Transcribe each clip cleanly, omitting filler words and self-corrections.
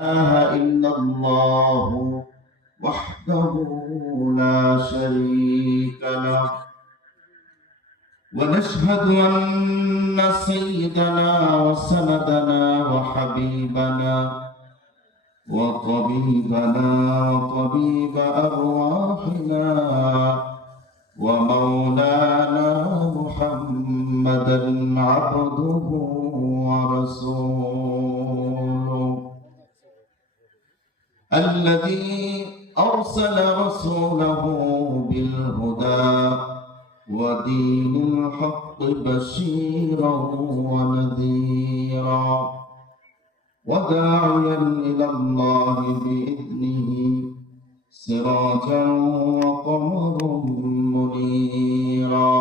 إله إلا الله وحده لا شريك له ونشهد أن سيدنا وسندنا وحبيبنا وطبيبنا وطبيب أرواحنا ومولانا محمدا عبده ورسوله الذي أرسل رسوله بالهدى ودين الحق بشيرا ونذيرا وداعيا إلى الله بإذنه سراجا وقمرا منيرا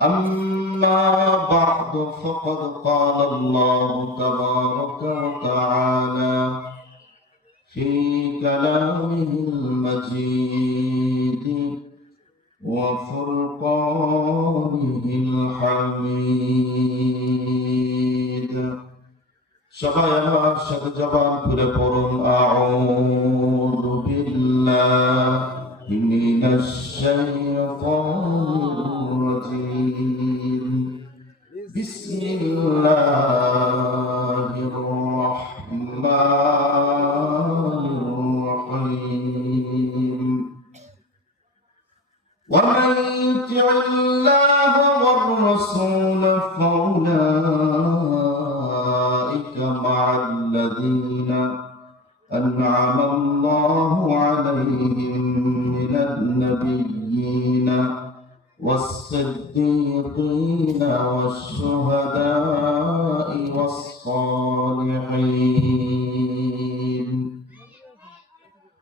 أما بعد فقد قال الله تبارك وتعالى في كلامه المجيد وفرقانه الحميد সবাই আমার সাথে জবান খুলে পড়ুন আউযু বিল্লাহি মিনাশ শাইতানির রাজীম বিসমিল্লাহির রাহমানির রাহিম ওয়া মান ইউতি'িল্লাহা ওয়ার রাসূল فأولئك مع الذين أنعم الله عليهم من النبيين والصديقين والشهداء والصالحين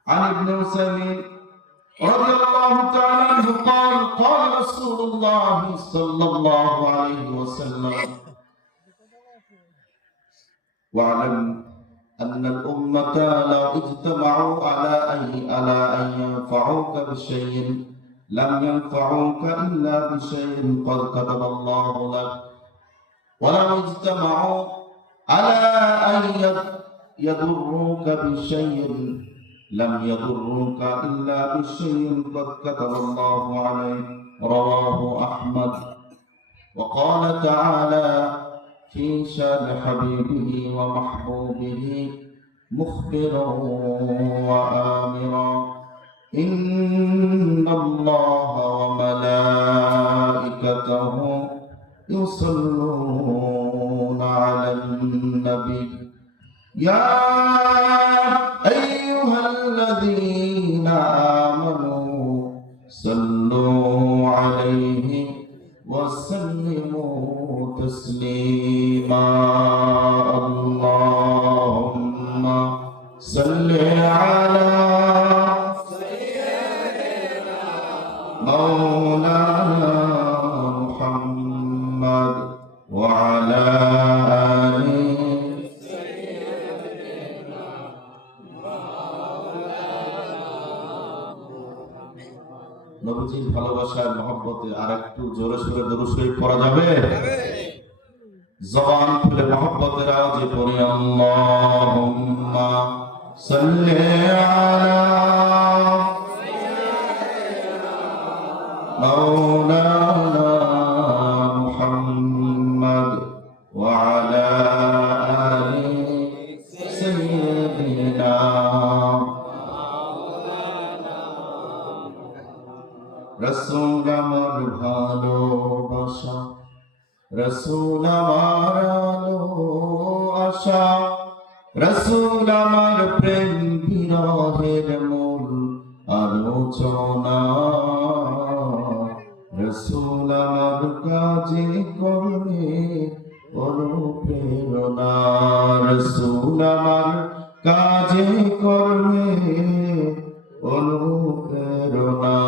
عن ابن مسلم رضي الله تعالى عنه قال قال رسول الله صلى الله عليه وسلم واعلم أن الأمة لو اجتمعوا على أن ينفعوك بشيء لم ينفعوك إلا بشيء قد كتب الله لك ولو اجتمعوا على أن يضروك بشيء لم يضروك إلا بشيء قد كتب الله عليك رواه أحمد وقال تعالى في شان حبيبه ومحبوبه مخبرا وآمرا إن الله وملائكته يصلون على النبي يا أيها الذين آمنوا صلوا عليه وسلموا تسليما اللهم صل على سيدنا مولانا محمد وعلى آل سيدنا নবীজির ভালোবাসার মহব্বতে আরেকটু জোরে সোরে দরুদ শরীফ পড়া যাবে? জবান খুলে মহব্বতের আওয়াজে পড়ি আল্লাহুম্মা সাল্লি আলা সাইয়্যিদিনা মাওলানা মুহাম্মদ ওয়া আলা আলি সাইয়্যিদিনা রসুল আমার ভালোবাসা রসুল আমার আলো আশা রসুল আমার প্রেম বিরহের মূল আলোচনা রসুল আমার কাজে করলে অনুপ্রেরণা রসুল আমার কাজে করলে অনুপ্রেরণা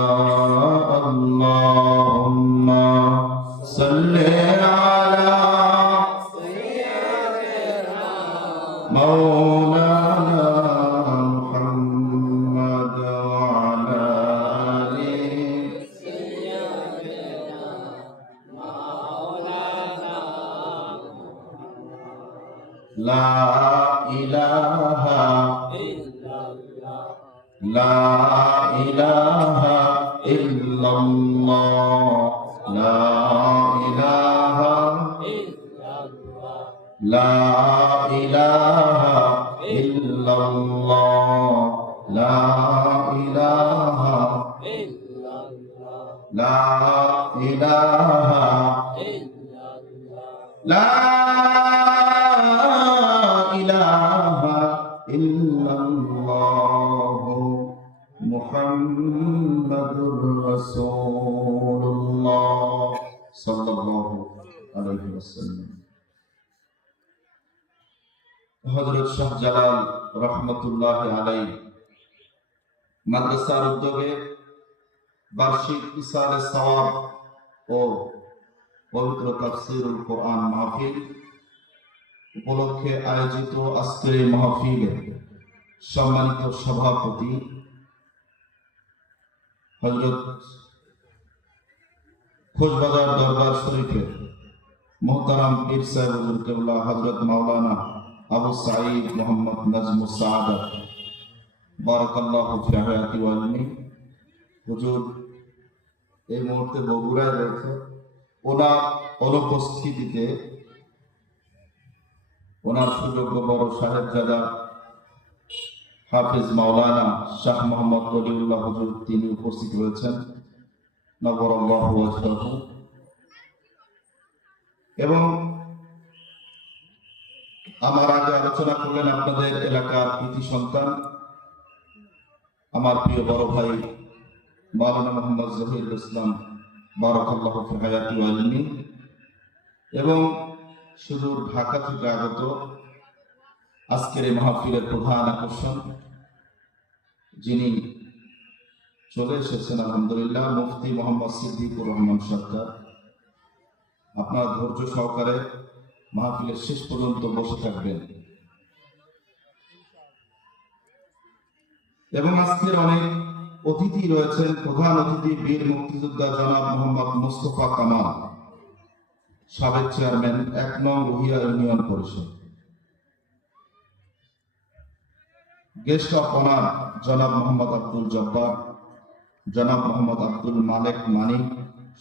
আল্লাহুম্মা সাল্লি আলা সাইয়্যিদিনা মাওলানা মুহাম্মদ ওয়া আলা আলি সাইয়্যিদিনা মাওলানা লা ইলাহা ইলাহা লা ইলাহা ইল্লাল্লাহ লা ইলাহা লা ইলাহা ইল্লাল্লাহ লা ইলাহা লা ইলাহা লা ইলাহা ইল্লাল্লাহ মুহাম্মাদুর রাসূলুল্লাহ সাল্লাল্লাহু আলাইহি ওয়াসাল্লাম। হযরত শাহজালাল রাহমাতুল্লাহ আলাইহি মাদ্রাসার উদ্যোগে বার্ষিক ইসালে সওয়াব ও পবিত্র তাফসীরুল কোরআন মাহফিল উপলক্ষে আয়োজিত আজকের এই মাহফিলে সম্মানিত সভাপতি হযরত খোশবাজার দরবার শরীফের মোহতারাম পীর সাহেব হুজুর কেবলা হযরত মাওলানা আবু সাঈদ মোহাম্মদ নাজমুস সাআদাত বারাকাল্লাহু ফি হায়াতি ওয়া ইলমি হুজুর এই মুহূর্তে বগুড়ায় রয়েছে। ওনার অনুপস্থিতিতে ওনার সুযোগ্য বড় সাহেবজাদা হাফিজ মাওলানা শাহ মোহাম্মদ ওলিউল্লাহ হুজুর তিনি উপস্থিত রয়েছেন নবরাল্লাহু ওয়াজহাহু। এবং আমার আগে আলোচনা করলেন আপনাদের এলাকার কৃতি সন্তান আমার প্রিয় বড় ভাই মাওলানা মোহাম্মদ জহিরুল ইসলাম বারাকাল্লাহু ফি হায়াতি ওয়া ইলমি, এবং সুদূর ঢাকা থেকে আগত আজকের এই মাহফিলের প্রধান আকর্ষণ যিনি চলে এসেছেন আলহামদুলিল্লাহ, মুফতি মোহাম্মদ সিদ্দিকুর রহমান সরকার। আপনার ধৈর্য সহকারে মাহফিলের শেষ পর্যন্ত বসে থাকবেন। এবং আজকের অনেক অতিথি রয়েছেন। প্রধান অতিথি বীর মুক্তিযোদ্ধা জনাব মোহাম্মদ মুস্তফা কামাল, সাবেক চেয়ারম্যান ১ নং রুহিয়া ইউনিয়ন পরিষদ। গেস্ট অফ অনার জনাব মোহাম্মদ আব্দুল জব্বার, জনাব মোহাম্মদ আব্দুল মালেক মানিক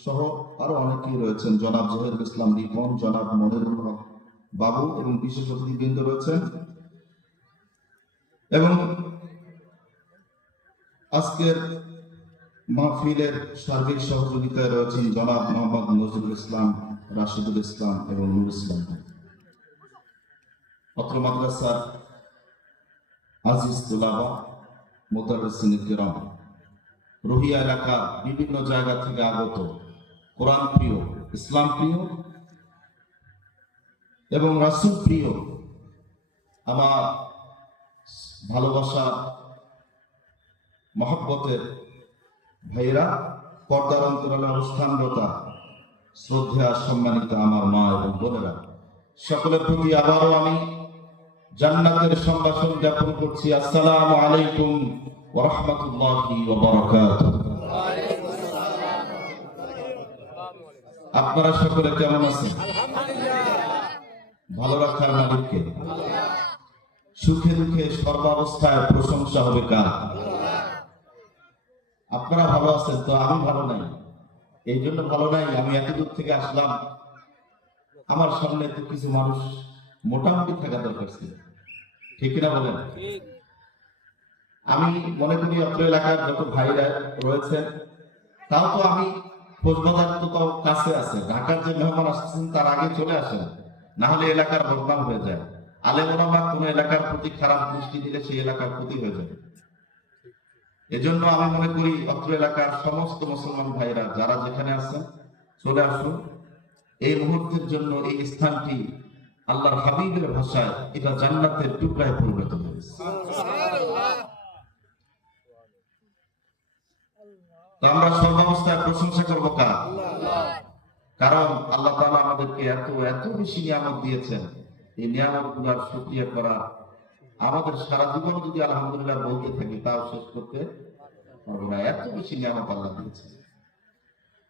সহ আরো অনেকেই রয়েছেন, জনাব জহিরুল ইসলাম রিপন, জনাব মনিরুল হক বাবু এবং বিশেষ অতিথিবৃন্দ রয়েছেন। এবং আজকের মাহফিলের সার্বিক সহযোগিতায় রয়েছেন জনাব মোহাম্মদ নজরুল ইসলাম, রাশিদুল ইসলাম এবং নুর ইসলাম। অত্র মাদ্রাসার আজিজ তুলাবা মুদাররিসিন কিরাম, রুহিয়া এলাকা বিভিন্ন জায়গা থেকে আগত কোরআন প্রিয়, ইসলাম প্রিয় এবং রাসূল প্রিয় আমার ভালোবাসা মহব্বতের ভাইরা, পর্দার অন্তরালে অবস্থানরতা শ্রদ্ধা সম্মানিত আমার মা এবং বোনেরা, সকলের প্রতি আবারও আমি জান্নাতের সম্ভাষণ জ্ঞাপন করছি। আসসালামু আলাইকুম ওয়া রাহমাতুল্লাহি ওয়া বারাকাতুহু। আপনারা সকলে কেমন আছেন? ভালো রাখার মালিককে, সুখে দুঃখে সর্বাবস্থায় প্রশংসা হবে কার? আপনারা ভালো আছেন তো? আমি ভালো নাই। এই জন্য ভালো নাই, আমি এত দূর থেকে আসলাম, আমার সামনে তো কিছু মানুষ মোটামুটি থাকা দরকার ছিল, ঠিক কিনা বলেন? আমি মনে করি অত্র এলাকার যত ভাইরা রয়েছেন, তাও তো আমি খোঁজবাজার তো তাও কাছে আছে, ঢাকার যে মেহমান আসছেন তার আগে চলে আসেন, না হলে এলাকার বদনাম হয়ে যায়। আলেম ওলামা কোনো এলাকার প্রতি খারাপ দৃষ্টি দিলে সেই এলাকার ক্ষতি হয়ে যাবে। এজন্য আমি মনে করি অত্র এলাকার সমস্ত মুসলমান ভাইরা যারা যেখানে আছেন চলে আসুন। এই মুহূর্তের জন্য এই স্থানটি আল্লাহর হাবিবের ভাষায় এটা জান্নাতের টুকরায় পরিণত হয়েছে। তো আমরা সর্বাবস্থায় প্রশংসা করবো কার? কারণ আল্লাহ তাআলা আমাদেরকে এত এত বেশি নিয়ামত দিয়েছেন। এই নিয়ামতগুলোর শুকরিয়া করা আমাদের সারা জীবন যদি আলহামদুলিল্লাহ বলতে থাকি তাও শেষ করতে পারবো না, এত বেশি নিয়ামত আল্লাহ দিয়েছে।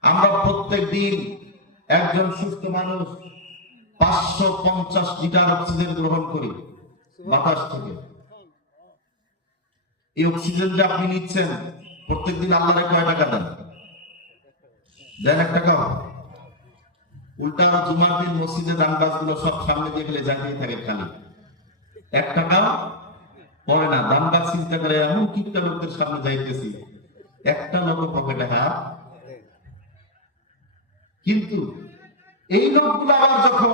আমরা প্রত্যেক দিন একজন সুস্থ মানুষ 550 লিটার অক্সিজেন গ্রহণ করি। বাতাস থেকে। এই অক্সিজেন যে আপনি নিচ্ছেন প্রত্যেকদিন আল্লাহরে কয় টাকা দেন? দেন 1 টাকা? উল্টা জুমার দিন মসজিদে দান বাজগুলো সব সামনে দিয়ে গেলে যাইতেই থাকে খালি, 1 টাকা পড়ে না। দান বাজ চিন্তা করে এমন কিপটা লোকদের সামনে যাইতেছি, একটা লোক পকেটে হাত। কিন্তু এই লোকগুলো আবার যখন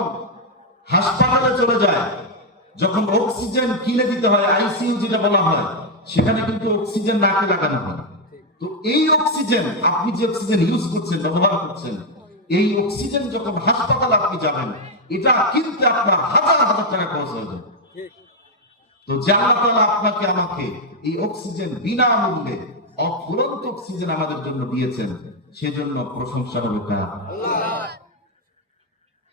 হাসপাতালে চলে যায়, যখন অক্সিজেন কিনে দিতে হয়, আইসিইউ যেটা বলা হয়, সেখানে কিন্তু অক্সিজেন নাকে লাগানো হয়। তো এই অক্সিজেন, আপনি যে অক্সিজেন ইউজ করছেন, ব্যবহার করছেন, এই অক্সিজেন যখন হাসপাতালে আপনি যাবেন, এটা কিনতে আপনার হাজার হাজার টাকা খরচ হয়ে যাবে। তো যে আল্লাহ তাআলা আপনাকে আমাকে এই অক্সিজেন বিনামূল্যে অফুরন্ত অক্সিজেন আমাদের জন্য দিয়েছেন, সেজন্য প্রশংসা হবে কার? আল্লাহ।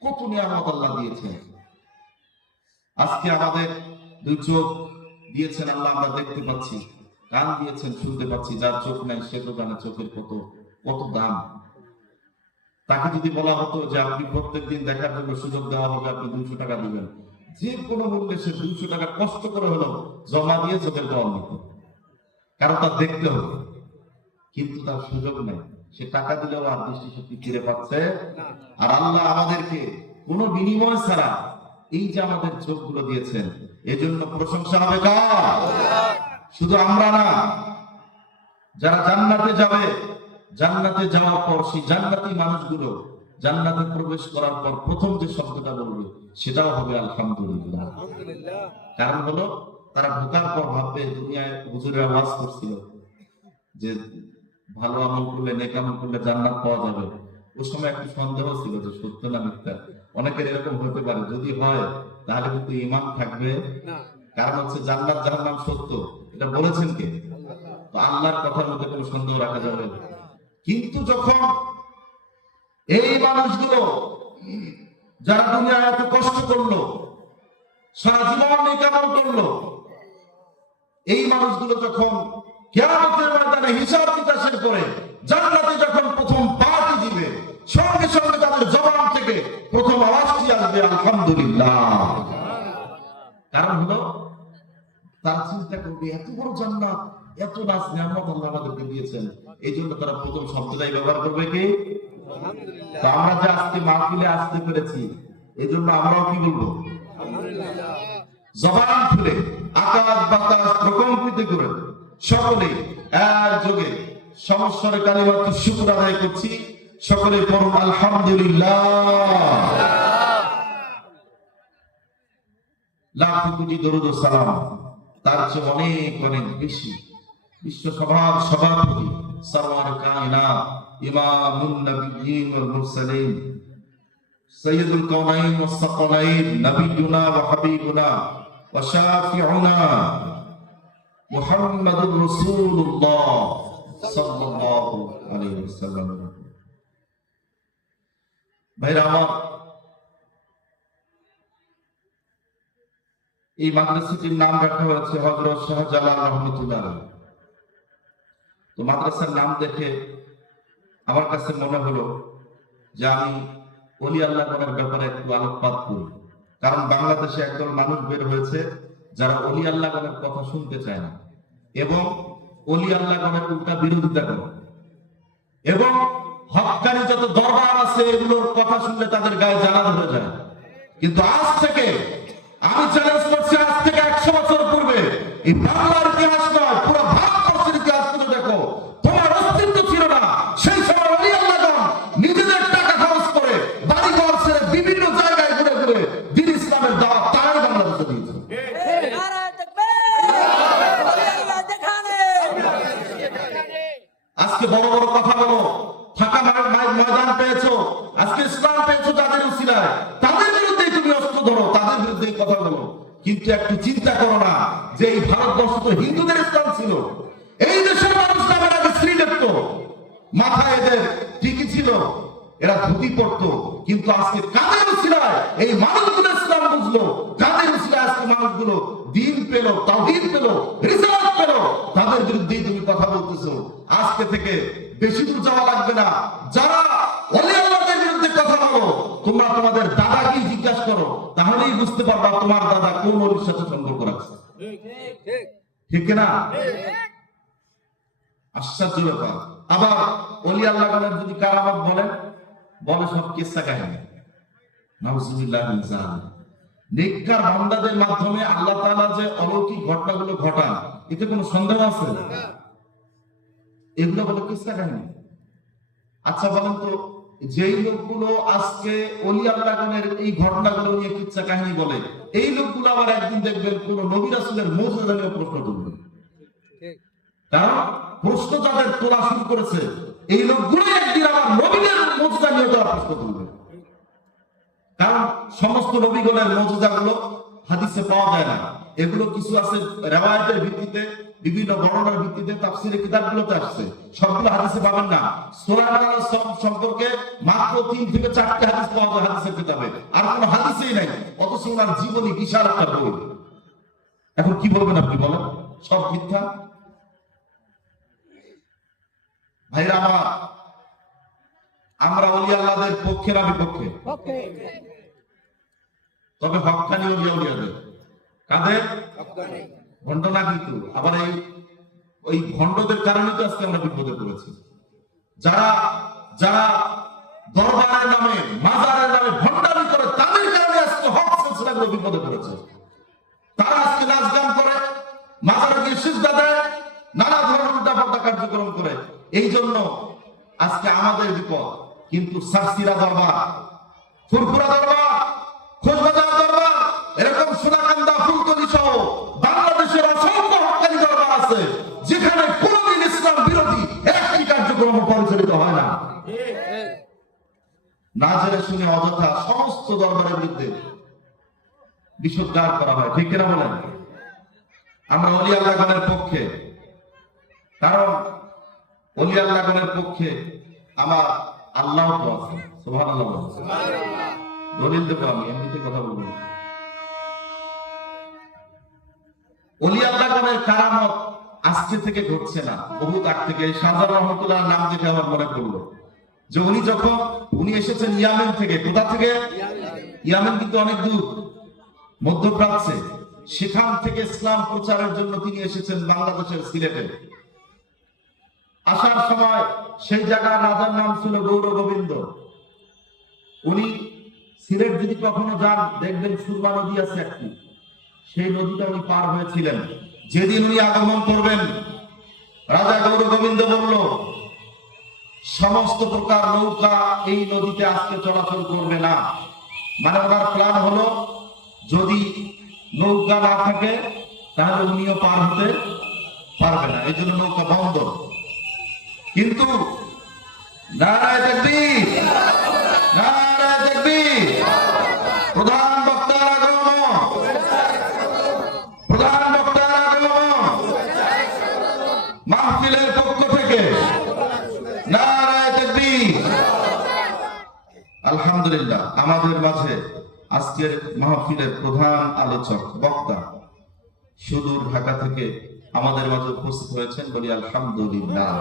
কত নিয়ামত আল্লাহ দিয়েছেন। আজকে আমাদের 2 চোখ দিয়েছেন আল্লাহ, আমরা দেখতে পাচ্ছি। কান দিয়েছেন, শুনতে পাচ্ছি। যার চোখ নাই সে তো জানে চোখের কত কত দাম। তাকে যদি বলা হতো যে আপনি প্রত্যেকদিন দেখার জন্য সুযোগ দেওয়া হবে, আপনি 200 টাকা দিবেন, যে কোনো মূল্যে সে 200 টাকা কষ্ট করে হলো জমা দিয়ে চোখের পাওয়া নিত, কারণ তার দেখতে হবে। কিন্তু তার সুযোগ নেই, সে টাকা দিলেও আর দৃষ্টিশক্তি ফিরে পাচ্ছে। আর আল্লাহ আমাদেরকে কোনো বিনিময় ছাড়া এই যে আমাদের চোখগুলো দিয়েছেন, এজন্য প্রশংসা হবে কার? শুধু আমরা না, যারা জান্নাতে যাবে, জান্নাতে যাওয়ার পর সেই জান্নাতি মানুষগুলো জান্নাতে প্রবেশ করার পর প্রথম যে শব্দটা বলবে সেটাও হবে আলহামদুলিল্লাহ। কারণ হলো তারা ঢোকার পর ভাববে, দুনিয়ায় হুজুরের ওয়াজ করছিল যে ভালো আমল করলে, নেক আমল করলে জান্নাত পাওয়া যাবে। ওই সময় একটু সন্দেহ ছিল যে সত্য না মিথ্যা। অনেকের এরকম হতে পারে, যদি হয় তাহলে কিন্তু ঈমান থাকবে না। কারণ হচ্ছে জান্নাত জাহান্নাম সত্য, এটা বলেছেন কে? তো আল্লাহর কথার মধ্যে কোনো সন্দেহ রাখা যাবে না। কিন্তু যখন এই মানুষগুলো যারা দুনিয়ায় এত কষ্ট করলো, সারা জীবন নেক আমল করলো, এই মানুষগুলো যখন কিয়ামতের ময়দানে হিসাব নিকাশের পরে জান্নাতে যখন প্রথম পাটি দিবে, সঙ্গে সঙ্গে তাদের জবান থেকে প্রথম আওয়াজটি আসবে আলহামদুলিল্লাহ। কারণ হলো তার চিন্তা করবে, এত বড় জান্নাত, এত নাজ নিয়ামত আল্লাহ আমাদেরকে দিয়েছেন, এই জন্য তারা প্রথম শব্দটাই ব্যবহার করবে কি? আলহামদুলিল্লাহ। তো আমরা যে আজকে মাহফিলে আসতে পেরেছি, এই জন্য আমরাও কি বলবো? আলহামদুলিল্লাহ। জবান খুলে আকাশ বাতাস প্রকম্পিত করে সকলে একযোগে সমস্বরে কালিমাতু শুকর আদায় করছি। সকলে পড়ুন আলহামদুলিল্লাহ। লাখ কোটি দরুদ ও সালাম তার চেয়ে অনেক অনেক বেশি বিশ্ব সভার সভাপতি সরওয়ার কায়নাত ইমামুন নবিয়্যিন ওয়াল মুরসালিন সাইয়্যিদুল কাওনাইন ওয়াস সাকলাইন নবিয়ুনা ওয়া হাবিবুনা ওয়া শাফিউনা মুহাম্মাদুর রাসূলুল্লাহ সাল্লাল্লাহু আলাইহি ওয়াসাল্লাম। ভাইরা আমার, এই মাদ্রাসাটির নাম রাখা হয়েছে হযরত শাহজালাল রাহমাতুল্লাহ আলাইহি। তো মাদ্রাসার নাম দেখে আমার কাছে মনে হলো যে আমি ওলি আল্লাহগণের ব্যাপারে একটু আলোকপাত করি। কারণ বাংলাদেশে একদল মানুষ বের হয়েছে যারা ওলি আল্লাহগণের কথা শুনতে চায় না এবং ওলি আল্লাহগণের উল্টা বিরোধিতা করে, এবং হক্কানি যত দরবার আছে এগুলোর কথা শুনলে তাদের গায়ে জ্বালা ধরে যায়। কিন্তু আজ থেকে আমি চ্যালেঞ্জ করছি, আজ থেকে 100 বছর পূর্বে এই বাংলার ইতিহাস নয়, পুরো ভারতবর্ষের ইতিহাস খুঁজে দেখো, তোমার অস্তিত্ব ছিল না। সেই সময় ওলি আল্লাহগণ নিজেদের টাকা খরচ করে বাড়িঘর ছেড়ে বিভিন্ন জায়গায় ঘুরে ঘুরে দ্বীন ইসলামের দাওয়াত তারাই বাংলাদেশে দিয়েছে। আজকে বড় বড় কথা বলো, ফাঁকা ময়দান পেয়েছো, আজকে ইসলাম পেয়েছো তাদের উসিলায়, তাদের বিরুদ্ধে তুমি অস্ত্র ধরো, তাদের বিরুদ্ধে কথা বলো। কিন্তু একটু চিন্তা করো না যে এই ভারতবর্ষ তো হিন্দুদের স্থান ছিল। এই দেশের মানুষ নামের আগে স্ত্রী দেখতো, মাথায় এদের টিকি ছিল, এরা ধুতি পড়তো। কিন্তু আজকে কাদের উসিলায় এই মানুষগুলো ইসলাম বুঝলো, কাদের উসিলায় আজকে মানুষগুলো দ্বীন পেল, তাওহীদ পেল, রিসালাত পেল, তাদের বিরুদ্ধেই তুমি কথা বলতেছো। আজকে থেকে বেশি দূর যাওয়া লাগবে না, যারা ওলি আল্লাহদের বিরুদ্ধে কথা বলো তোমরা তোমাদের দাদাকেই জিজ্ঞাসা করো, তাহলেই বুঝতে পারবা তোমার দাদা কোন ওলির সাথে সম্পর্ক রাখে। ঠিক না? আশ্চর্য ব্যাপার। আবার ওলি আল্লাহগণের যদি কারামত বলে সব কিসসা কাহিনী। নাউজুবিল্লাহ মিন যালিক। নেককার বান্দাদের মাধ্যমে আল্লাহ তাআলা যে অলৌকিক ঘটনাগুলো ঘটান, এতে কোনো সন্দেহ আছে? এগুলো বলে কিসসা কাহিনী। আচ্ছা বলেন তো, যেই লোকগুলো আজকে ওলি আল্লাহগণের এই ঘটনাগুলো নিয়ে কিসসা কাহিনী বলে, এই লোকগুলো আবার একদিন দেখবেন কোন নবী রাসূলের মুজিজা নিয়ে প্রশ্ন তুলবে। কারণ প্রশ্ন যাদের তোলা শুরু করেছে, এই লোকগুলো একদিন আবার নবীদের মুজিজা নিয়ে তারা প্রশ্ন তুলবে। কারণ সমস্ত নবীগণের মুজিজাগুলো হাদিসে পাওয়া যায় না। এগুলো কিছু আছে রিওয়ায়াতের ভিত্তিতে, বিভিন্ন বর্ণনার ভিত্তিতে তাফসীরের কিতাবগুলোতে আসছে। সবগুলো হাদিসে পাবেন না। সুলাইমান সম্পর্কে মাত্র 3 থেকে 4টি হাদিস পাওয়া যায় হাদিসের কিতাবে, আর কোনো হাদিসেই নাই। অথচ ওনার জীবনী বিশাল একটা বই। এখন কি বলবেন আপনি বলেন? সব মিথ্যা। ভাইরা আমার, আমরা ওলি আল্লাহদের পক্ষে না বিপক্ষে? তবে হক্কানি ওলি আউলিয়াদের। কাদের? ভণ্ড না কিন্তু। আবার ওই ভণ্ডদের কারণে তো আজকে আমরা বিপদে পড়েছি। যারা দরবারের নামে, মাজারের নামে ভণ্ডামি করে, তাদের কারণে আজকে হক সিলসিলাগুলো বিপদে পড়েছে। তারা আজকে নাচ গান করে, মাজারে গিয়ে সিজদা দেয়, নানা ধরনের উল্টাপাল্টা কার্যক্রম করে। এই জন্য আজকে আমাদের বিপদ। কিন্তু সারসিরা দরবার, ফুরফুরা দরবার, খোঁজবাজার দরবার, এরকম সোনাকান্দা, ফুলতলি সহ বাংলাদেশের অসংখ্য হক্কানি দরবার আছে, যেখানে কোনদিন ইসলাম বিরোধী একটি কার্যক্রম পরিচালিত হয় না। না জেনে শুনে অযথা সমস্ত দরবারের বিরুদ্ধে বিষোদ্গার করা হয়। ঠিক কিনা বলেন? আমরা ওলি আল্লাহগণের পক্ষে, কারণ ওলি আল্লাহগণের পক্ষে আমার আল্লাহ তো আছে। সুবহানাল্লাহ। দলিল দেবো আমি, এমনিতে কথা বলবো না। ওলি আল্লাহগণের কারামত আজকে থেকে ঘটছে না, বহুত আগ থেকে। শাহজালাল রহমাতুল্লাহ নাম দেখে আমার মনে পড়লো যে উনি এসেছেন ইয়ামেন থেকে। কোথা থেকে? ইয়ামেন কিন্তু অনেক দূর, মধ্যপ্রাচ্যে। সেখান থেকে ইসলাম প্রচারের জন্য তিনি এসেছেন বাংলাদেশের সিলেটে। আসার সময় সেই জায়গার রাজার নাম ছিল গৌর গোবিন্দ। উনি সিলেট যদি কখনো যান, দেখবেন সুরমা নদী আছে একটি, সেই নদীটা উনি পার হয়েছিলেন। যেদিন উনি আগমন করবেন, রাজা গৌর গোবিন্দ বলল, সমস্ত প্রকার নৌকা এই নদীতে আজকে চলাচল করবে না। মানে ওনার প্ল্যান হলো, যদি নৌকা না থাকে তাহলে উনিও পার হতে পারবে না, এই জন্য নৌকা বন্ধ। কিন্তু নারায়ে তাকবীর, নারায়ে তাকবীর, প্রধান বক্তার আগমন, প্রধান বক্তার আগমন মাহফিলের পক্ষ থেকে নারায়ে তাকবীর। আলহামদুলিল্লাহ, আমাদের মাঝে আজকের মাহফিলের প্রধান আলোচক বক্তা সুদূর ঢাকা থেকে আমাদের মাঝে উপস্থিত হয়েছেন, বলি আলহামদুলিল্লাহ।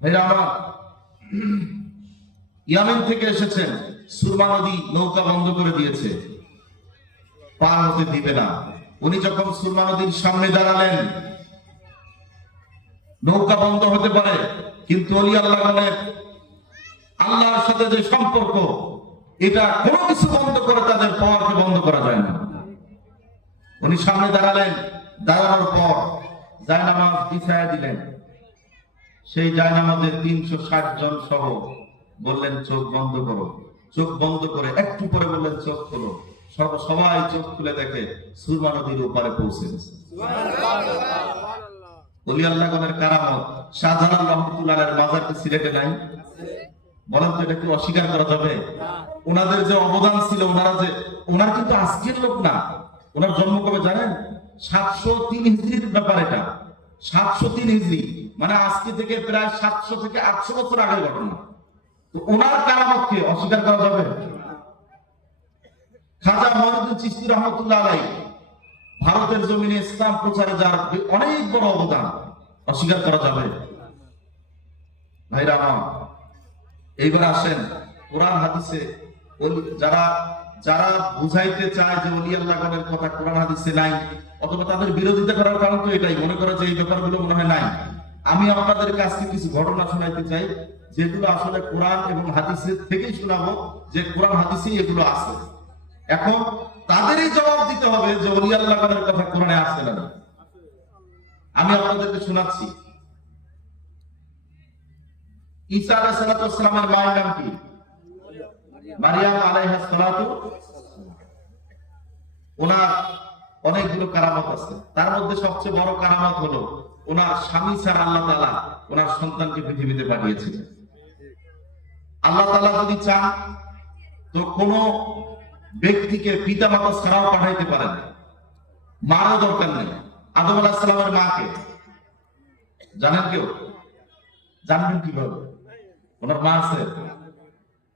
ভাইরা আমার, ইয়ামেন থেকে এসেছেন। সুরমা নদী নৌকা বন্ধ করে দিয়েছে, পার হতে দিবে না। উনি যখন সুরমা নদীর সামনে দাঁড়ালেন, নৌকা বন্ধ হতে পারে, কিন্তু ওলি আল্লাহগণের আল্লাহর সাথে যে সম্পর্ক, এটা কোনো কিছু বন্ধ করে তাদের পাওয়ারকে বন্ধ করা যায় না। উনি সামনে দাঁড়ালেন, দাঁড়ানোর পর জায়নামাজ বিছায়া দিলেন। সেই জায়নামাজে 360 জন সহ বললেন, চোখ বন্ধ করো। চোখ বন্ধ করে একটু পরে বললেন, চোখ খোলো। সবাই চোখ খুলে দেখে সুরমা নদীর ওপারে পৌঁছে গেছে। ওলি আল্লাহগণের কারামত। শাহজালাল রহমাতুল্লাহের মাজার কি সিলেটে নাই? বলেন তো, এটা কি অস্বীকার করা যাবে? ওনাদের যে অবদান ছিল, ওনার কিন্তু আজকের লোক না। ওনার জন্ম কবে জানেন? 703 হিজরির ব্যাপার এটা। 703 হিজরি মানে আজকে থেকে প্রায় 700 থেকে 800 বছর আগের ঘটনা। তো ওনার কারামতকে অস্বীকার করা যাবে? খাজা মঈনুদ্দিন চিশতি রহমাতুল্লাহ আলাইহি ভারতের জমিনে ইসলাম প্রচারে যার অনেক বড় অবদান, অস্বীকার করা যাবে? ভাইরা আমার, এইবার আসেন কোরআন হাদিসে যারা যারা বুঝাইতে চায় যে ওলি আল্লাহগণের কথা কোরআন হাদিসে নাই, অথবা তাদের বিরোধিতা করার কারণ তো এটাই, মনে করে যে এই ব্যাপারগুলো মনে হয় নাই। আমি আপনাদের কাছে কিছু ঘটনা শোনাইতে চাই যেগুলো আসলে কোরআন এবং হাদিসের থেকেই শোনাবো, যে কোরআন হাদিসেই এগুলো আছে। এখন তাদেরই জবাব দিতে হবে যে ওলি আল্লাহগণের কথা কোরআনে আছে না। আমি আপনাদেরকে শোনাচ্ছি। ঈসা আলাইহিস সালামের মায়ের নাম কি? মারিয়াম আলাইহিস সালাতু। ওনার অনেকগুলো কারামত আছে, তার মধ্যে সবচেয়ে বড় কারামত হলো ওনার স্বামী ছাড়া আল্লাহ তাআলা ওনার সন্তানকে পৃথিবীতে পাঠিয়েছিলেন। আল্লাহ তাআলা যদি চান তো কোন ব্যক্তিকে পিতা মাতা ছাড়াও পাঠাইতে পারেন, মারও দরকার নেই। আদম আলাইহিস সালামের মাকে জানেন কেউ? জানবেন কিভাবে? ওনার মা আছে?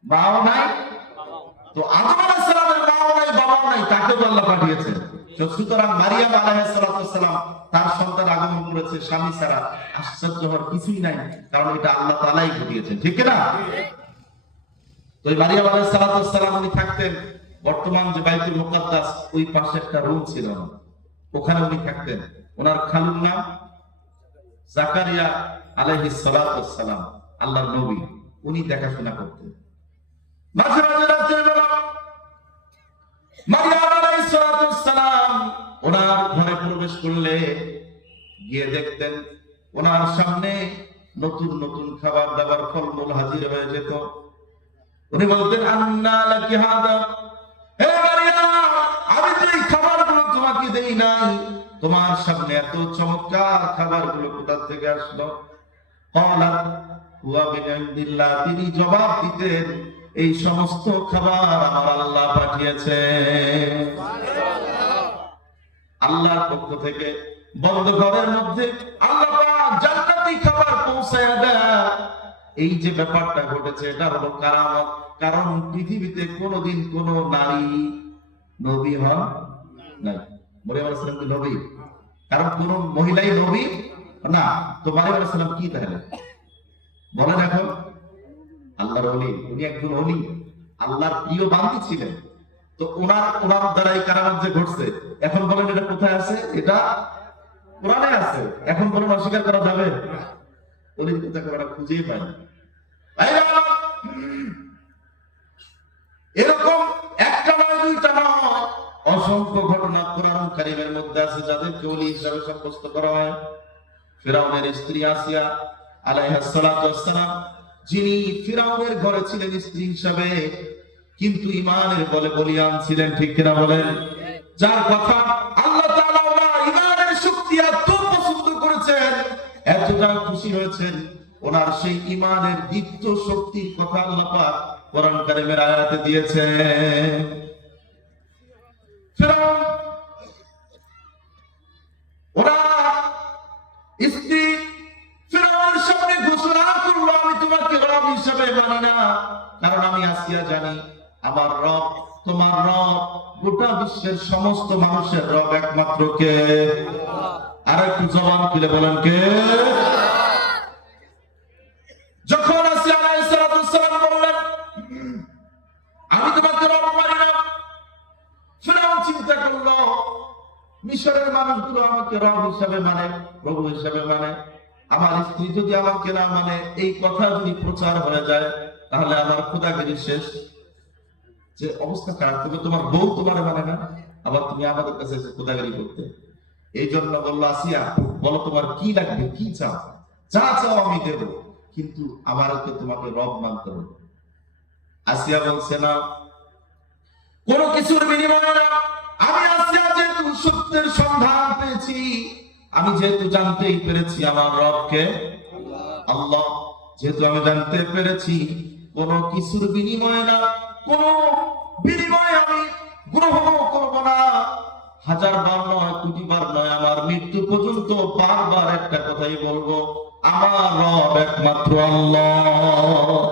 মাও নাই, তো আদম আলাইহিস সালামের মাও নাই, বাবাও নাই, তাকে তো আল্লাহ পাঠিয়েছেন। সুতরাং মারিয়াম আলাইহিস সালাম তার সন্তান আগমন করেছে স্বামী ছাড়া, আশ্চর্য হওয়ার কিছুই নাই, কারণ এটা আল্লাহ তাআলাই ঘটিয়েছেন, ঠিক না? তো এই মারিয়াম আলাইহিস সালাম উনি থাকতেন বর্তমান যে বাইতুল মুকাদ্দাস, ওই পাশে একটা রুম ছিল, ওখানে উনি থাকতেন। ওনার খালুর নাম জাকারিয়া আলাইহিস সালাম, আল্লাহর নবী, উনি দেখাশোনা করতেন। মাঝে মাঝে রাতের বেলা মারিয়াম আলাইহিস সালাম ওনার ঘরে প্রবেশ করলে গিয়ে দেখতেন ওনার সামনে নতুন নতুন খাবার দাবার ফলমূল হাজির হয়ে যেত। উনি বলতেন, আন্না লাকি হাদা, হে মারিয়াম, আমি তো এই খাবারগুলো তোমাকে দেই নাই, তোমার সামনে এত চমৎকার খাবারগুলো কোথা থেকে আসলো? ক্বালাত হুয়া মিন ইনদিল্লাহ, তিনি জবাব দিতেন, এই সমস্ত খাবার আমার আল্লাহ পাঠিয়েছেন, আল্লাহর পক্ষ থেকে। বন্ধ ঘরের মধ্যে আল্লাহ পাক জান্নাতি খাবার পৌঁছায় দেয়। এই যে ব্যাপারটা ঘটেছে, এটা হলো কারামত। কারণ পৃথিবীতে কোনোদিন কোন নারী নবী হন নাই। মারিয়াম আলাইহিস সালাম কি নবী? কারণ কোন মহিলাই নবী না। তো মারিয়াম আলাইহিস সালাম কি তাহলে বলেন? এখন আল্লাহর ওলি, উনি একজন ওলি, আল্লাহর প্রিয় বান্দী ছিলেন। তো ওনার দ্বারা এই কারামত যে ঘটছে, এখন বলেন এটা কোথায় আছে? এটা কোরআনে আছে। এখন বলেন অস্বীকার করা যাবে? ওলির কথা আমরা খুঁজেই পাই না। এরকম একটা নয়, দুইটা নয়, অসংখ্য ঘটনা কোরআন কারীমের মধ্যে আছে যাদেরকে ওলি হিসাবে সাব্যস্ত করা হয়। ফিরআউনের স্ত্রী আসিয়া আলাইহিস সালাম, যিনি ফিরআউনের ঘরে ছিলেন স্ত্রী হিসাবে, কিন্তু ঈমানের বলে বলিয়ান ছিলেন, ঠিক কিনা বলেন? যার কথা আল্লাহ তাআলা ওনার ঈমানের শক্তি এত পছন্দ করেছেন, এতটা খুশি হয়েছেন, ওনার সেই ঈমানের দীপ্ত শক্তির কথা আল্লাহ পাক কোরআন কারীমের আয়াতে দিয়েছেন। ফিরআউন ওনার স্ত্রী ফিরআউনের সামনে ঘোষণা করলো, আমি তোমাকে রব হিসেবে মানি না, কারণ আমি আসিয়া জানি আমার রব, তোমার রব, গোটা বিশ্বের সমস্ত মানুষের রব একমাত্র কে? আর একটু জবান খুলে বলেন, কে? যখন আসিয়া আলাইহিস সালাম বললেন, আমি তোমাকে রব মানি না, ফিরআউন চিন্তা করলো, মিশরের মানুষগুলো আমাকে রব হিসাবে মানে, প্রভু হিসাবে মানে, আমার স্ত্রী যদি আমাকে না মানে, এই কথা যদি প্রচার হয়ে যায়, তাহলে আমার খোদাগিরি শেষ। যে অবস্থা খারাপ, তবে তোমার বউ তোমার মানে না, আবার তুমি আমাদের কাছে খোদাগিরি করতে। এই জন্য বললো, আসিয়া বলো তোমার কি লাগবে, কি চাও? যা চাও আমি দেব, কিন্তু আমারকে তোমাকে রব মানতে হবে। আসিয়া বলছে, না, কোনো কিছুর বিনিময়ে না। আমি আসিয়া যেহেতু সত্যের সন্ধান পেয়েছি, আমি যেহেতু জানতেই পেরেছি আমার রবকে আল্লাহ, যেহেতু আমি জানতে পেরেছি, কোন কিছুর বিনিময়ে না, কোন বিনিময়ে আমি গ্রহণ করব না। হাজার বার নয়, কোটি বার নয়, আমার মৃত্যু পর্যন্ত বারবার একটা কথাই বলবো, আমার রব একমাত্র আল্লাহ।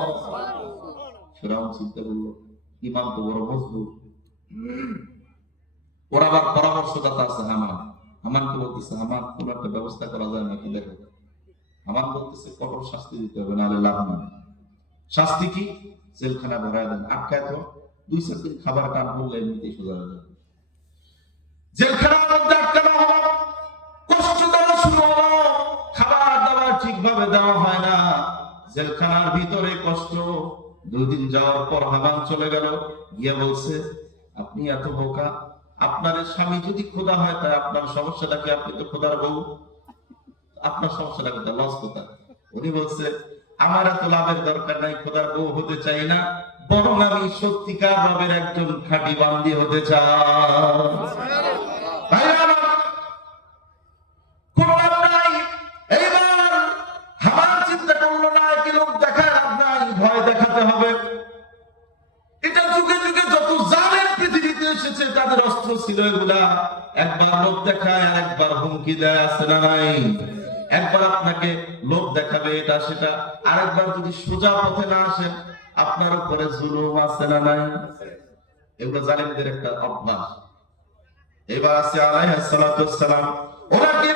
ফিরআউন চিন্তা করলো, ঈমান তো বড় মজবুত। ওর আবার পরামর্শদাতা আছে হামান। হামানকে বলতেছে, হামান কোন একটা ব্যবস্থা করা যায় নাকি দেখো। হামান বলতেছে, কঠোর শাস্তি দিতে হবে, নাহলে লাভ নেই। শাস্তি কি? জেলখানা ভরায় দেন, আটকায় তো 2-4 দিন খাবার টান করলে এমনিতেই সোজা হয়ে যাবে। জেলখানার মধ্যে আটকানো হলো, কষ্ট দেওয়া শুরু হলো, খাবার দাবার ঠিকভাবে দেওয়া হয় না, জেলখানার ভিতরে কষ্ট। 2 দিন যাওয়ার পর হামান চলে গেল, গিয়ে বলছে আপনি এত বোকা, আপনার স্বামী যদি খোদা হয় তাই আপনার সমস্যাটা কি? আপনি তো খোদার বউ, আপনার সমস্যাটা কোথায়, লস কোথায়? উনি বলছে আমার এত লাভের দরকার নাই, খোদার বউ হতে চাই না, বরং আমি সত্যিকার রবের একজন খাঁটি বান্দি হতে চাই। ভাইরা আমার, কোনো লাভ নাই। এইবার হামান চিন্তা করলো না কি লোক দেখায় লাভ নাই, ভয় দেখাতে হবে। এটা যুগে যুগে যত জালেম পৃথিবীতে এসেছে তাদের অস্ত্র ছিল এগুলা, একবার লোক দেখায় আর একবার হুমকি দেয়, আছে না নাই? একবার আপনাকে লোক দেখাবে এটা সেটা, আরেকবার যদি সোজা পথে না আসেন আপনার উপরে জুলুম, আছে না নাই? এগুলো জালেমদের একটা অভ্যাস। এবার আছে আলাইহিস সালাতু ওয়াস সালাম, ওনাকে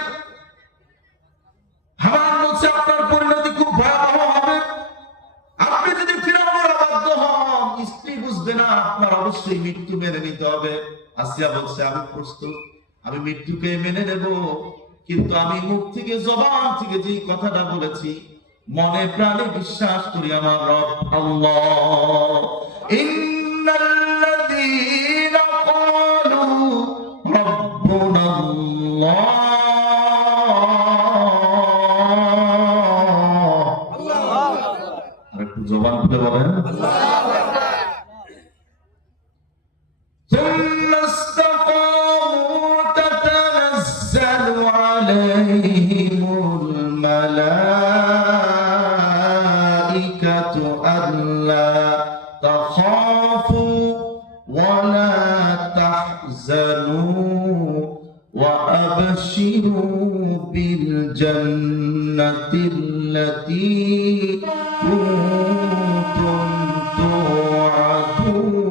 হামান বলছে আপনার পরিণতি খুব ভয়াবহ হবে, আপনি যদি ফিরআউনের অবাধ্য হন, স্ত্রী বুঝবে না, আপনার অবশ্যই মৃত্যু মেনে নিতে হবে। আসিয়া বলছে আমি প্রস্তুত, আমি মৃত্যুকে মেনে নেব, কিন্তু আমি মুখ থেকে জবান থেকে যে কথাটা বলেছি মনে প্রাণে বিশ্বাস করি আমার রব আল্লাহ। ইন্নাল্লাযীনা ক্বালু রাব্বুনাল্লাহ, আরেকটু জবান খুলে বলেন ثم استقاموا تتنزل عليهم الملائكة ألا تخافوا ولا تحزنوا وأبشروا بالجنة التي كنتم توعدون।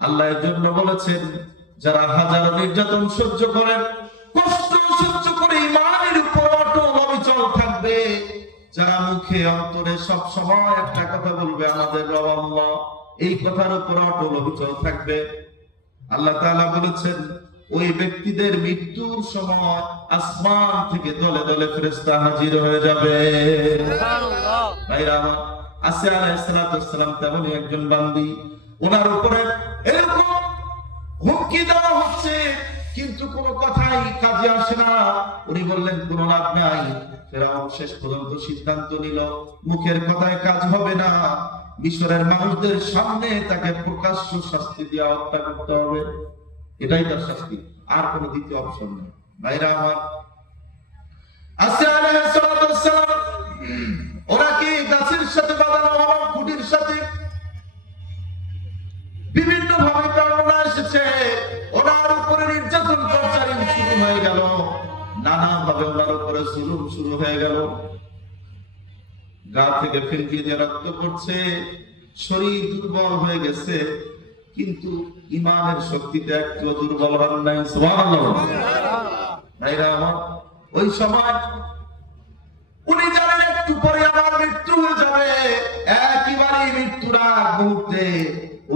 আল্লাহ এর জন্য বলেছেন যারা হাজারো নির্যাতন সহ্য করেন, কষ্ট সহ্য করে ঈমানের উপর অটল অবিচল থাকবে, যারা মুখে অন্তরে সব সময় একটা কথা বলবে আমাদের রব আল্লাহ, এই কথার উপর অটল অবিচল থাকবে, আল্লাহ তাআলা বলেছেন ওই ব্যক্তিদের মৃত্যুর সময় আসমান থেকে দলে দলে ফেরেশতা হাজির হয়ে যাবে। সুবহানাল্লাহ। ভাইরা আমার, আসিয়া আলাইহিস সালাতু ওয়াস সালাম তেমনই একজন বান্দি, ওনার উপরে এরকম হুমকি দেওয়া হচ্ছে কিন্তু কোনো কথাই কাজে আসে না। উনি বললেন কোনো লাভ নাই। ফেরাউন শেষ পর্যন্ত সিদ্ধান্ত নিল মুখের কথায় কাজ হবে না, মিশরের মানুষদের সামনে তাকে প্রকাশ্য শাস্তি দিয়ে হত্যা করতে হবে, এটাই তার শাস্তি, আর কোনো দ্বিতীয় অপশন নেই। ভাইরা আমার, আসিয়া আলাইহিস সালাতু ওয়াস সালাম ওনাকে গাছের সাথে বাঁধানো হলো, খুঁটির সাথে, বিভিন্ন ভাবে বর্ণনা এসেছে ওনার উপরে নির্যাতন টর্চারিং শুরু হয়ে গেল, নানা ভাবে ওনার উপরে জুলুম শুরু হয়ে গেল, গা থেকে ফিনকি দিয়ে রক্ত পড়ছে, শরীর দুর্বল হয়ে গেছে, কিন্তু ঈমানের শক্তিতে একটু দুর্বল হন নাই। সুবহানাল্লাহ। ভাইরা আমার, ওই সময় উনি জানেন একটু পরে আমার মৃত্যু হয়ে যাবে, একেবারে মৃত্যুর আগ মুহূর্তে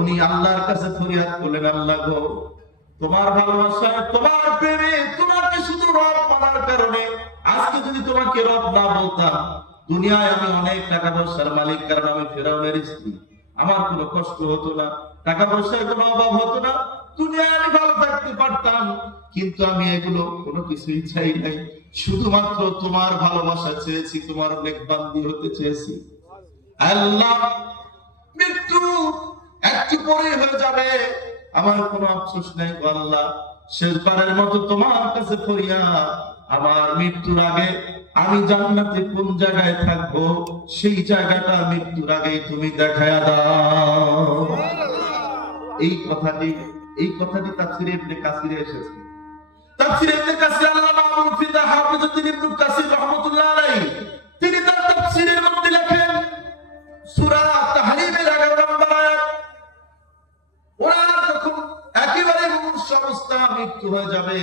উনি আল্লাহর কাছে ফরিয়াদ করলেন, আল্লাহ গো তোমার ভালোবাসায়, তোমার প্রেমে, তোমাকে শুধু রব মানার কারণে আজকে যদি তোমাকে রব না বলতাম, দুনিয়ায় আমি অনেক টাকা পয়সার মালিক, কারণ আমি ফেরাউনের স্ত্রী, আমার কোনো কষ্ট হতো না, টাকা পয়সার কোনো অভাব হতো না, দুনিয়ায় আমি ভালো থাকতে পারতাম, কিন্তু আমি এগুলো কোনো কিছুই চাই নাই, শুধুমাত্র তোমার ভালোবাসা চেয়েছি, তোমার নেকবান্দি হতে চেয়েছি। আল্লাহ মৃত্যু একটু পরে হয়ে যাবে, আমার কোনো আফসোস নাই গো আল্লাহ, শেষবারের মতো তোমার কাছে ফরিয়াদ, আমার মৃত্যুর আগে আমি জান্নাতে কোন জায়গায় থাকবো সেই জায়গাটা মৃত্যুর আগে তুমি দেখায়া দাও। এই কথাটি তাফসীরে ইবনে কাসিরে এসেছে। তাফসীরে ইবনে কাসির আল্লামা আবু ফিদা হাফিজুদ্দিন ইবনে কাসির রাহমাতুল্লাহ আলাইহি তিনি তার তাফসীরের মধ্যে লেখেন সূরা তাহরিমের 11 নম্বর আয়াত, ওরা যখন একেবারে মুমূর্ষ অবস্থা মৃত্যু হয়ে যাবে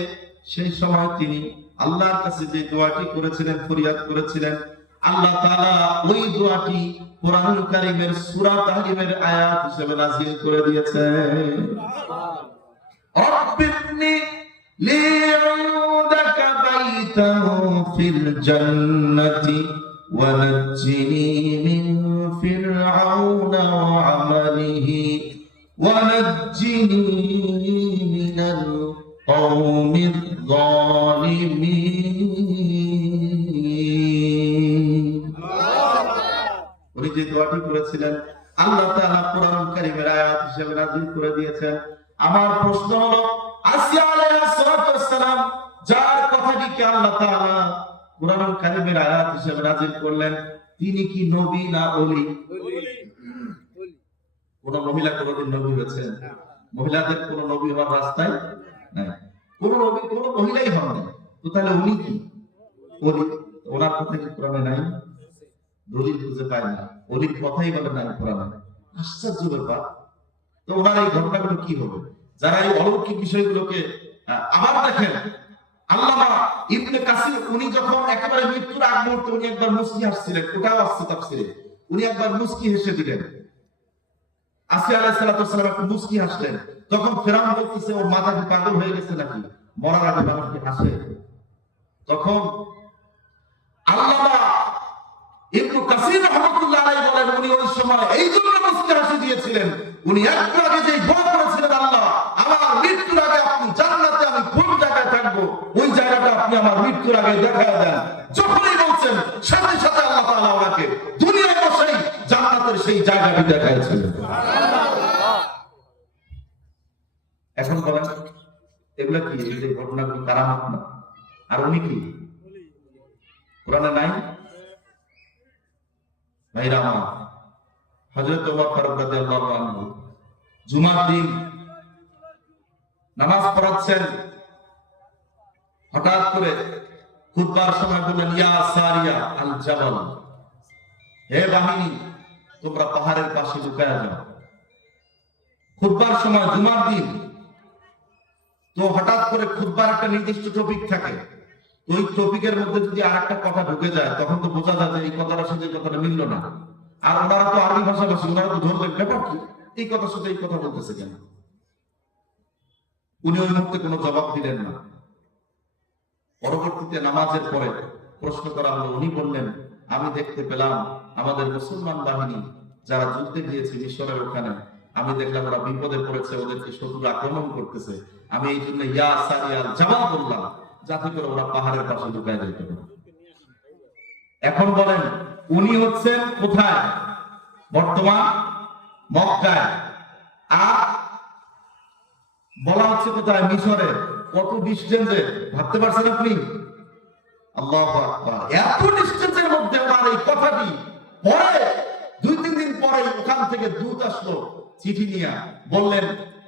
সেই সময় তিনি আল্লাহর কাছে যে দোয়াটি করেছিলেন, ফরিয়াদ করেছিলেন, আল্লাহ তাআলা ওই দোয়াটি কোরআনুল কারীমের সূরা তাহরিমের আয়াত হিসেবে নাযিল করে দিয়েছেন। রব্বিবনি লি'উদাকা বাইতান ফিল জান্নাতি ওয়া নাজ্জিনি মিন ফিরআউনা ওয়া আমালিহি ওয়া নাজ্জিনি মিনাল কওমিয যালিমিন। উনি যে দোয়াটি করেছিলেন আল্লাহ তাআলা কোরআনুল কারীমের আয়াত হিসেবে নাযিল করে দিয়েছেন। আমার প্রশ্ন হলো, আসিয়া আলাইহিস সালাতু ওয়াস সালাম যার কথাটিকে আল্লাহ তাআলা কোরআনুল কারীমের আয়াত হিসেবে নাযিল করলেন, তিনি কি নবী না ওলি? কোন মহিলা কোনদিন নবী হয়েছেন? মহিলাদের কোন নবী হওয়ার রাস্তায় নাই। কোন নবী কোন মহিলাই হন না। তো তাহলে উনি কি ওলি? ওনার কথা কি কোরআনে নাই? দলিল খুঁজে পায় না, ওলির কথাই বলে নাই কোরআনে। আশ্চর্য ব্যাপার। তো ওনার এই ঘটনাগুলো কি হবে? যারা এই অলৌকিক বিষয়গুলোকে আবার দেখেন, আল্লামা ইবনে কাসির উনি যখন একেবারে মৃত্যুর আগ মুহূর্তে উনি একবার মুস্কি হাসছিলেন, ওটাও আসছে তাফসিরে, উনি একবার মুস্কি হেসে দিলেন। আসিয়া আলাইহিস সালাতু ওয়াস সালাম একটু মুস্কি হাসলেন। তখন ফেরাউন বলতেছে, ওর মাথা কি পাগল হয়ে গেছে নাকি? মরার আগে মানুষ কি হাসে? তখন আল্লামা ইবনে কাসির রাহমাতুল্লাহ আলাইহি বলেন, উনি ওই সময় এই জন্য মুস্কি হাসি দিয়েছিলেন, উনি একটু আগে যে দোয়া করেছিলেন, আল্লাহ আমার মৃত্যুর আগে আপনি জান্নাতে আমি কোন জায়গায় থাকবো, ওই জায়গাটা আপনি আমার মৃত্যুর আগে দেখায় দেন। যখনই বলছেন সাথে সাথে আল্লাহ তাআলা ওনাকে দুনিয়ায় বসেই জান্নাতের সেই জায়গাটি দেখাইছিলেন। এখন বলেন, এগুলা কি? এই যে ঘটনাগুলো কারামত না? আর উনি কি কোরআনে নাই? ভাইরা আমার, হযরত ওমর ফারুক রাদিয়াল্লাহু আনহু জুমার দিন নামাজ পড়াচ্ছেন, হঠাৎ করে খুতবার সময় বললেন, ইয়া সারিয়া আল জাবাল, হে বাহিনী তোমরা পাহাড়ের পাশে লুকায়া যাও। খুতবার সময় জুমার দিন, তো হঠাৎ করে খুতবার একটা নির্দিষ্ট টপিক থাকে, ওই টপিকের মধ্যে যদি আরেকটা কথা ঢুকে যায় তখন তো বোঝা যায় যে এই কথাটার সাথে কথাটা মিলল না। আর ওনারা তো আরবি ভাষাভাষী, ওনারা তো ধরবেন ব্যাপার কি, এই কথার সাথে এই কথা বলতেছে কেন? উনি ওই মুহূর্তে কোনো জবাব দিলেন না। পরবর্তীতে নামাজের পরে প্রশ্ন করা হলো, উনি বললেন, আমি দেখতে পেলাম আমাদের মুসলমান বাহিনী যারা যুদ্ধে গিয়েছে মিশরের ওখানে, আমি দেখলাম ওরা বিপদে পড়েছে, ওদেরকে শত্রু আক্রমণ করতেছে। আমি এই জন্য ইয়া সারিয়াল জাবাল বললাম, যাতে করে ওরা পাহাড়ের পাশে লুকায় যেতে পারে। এখন বলেন, উনি হচ্ছেন কোথায়? বর্তমান মক্কায়। আর বলা হচ্ছে কোথায়? মিশরে। কত ডিস্টেন্সে ভাবতে পারছেন আপনি? আল্লাহু আকবার। এত ডিস্টেন্সের মধ্যে ওনার এই কথাটি পরে 2-3 দিন পরে ওখান থেকে দূত আসলো চিঠি নিয়ে, বললেন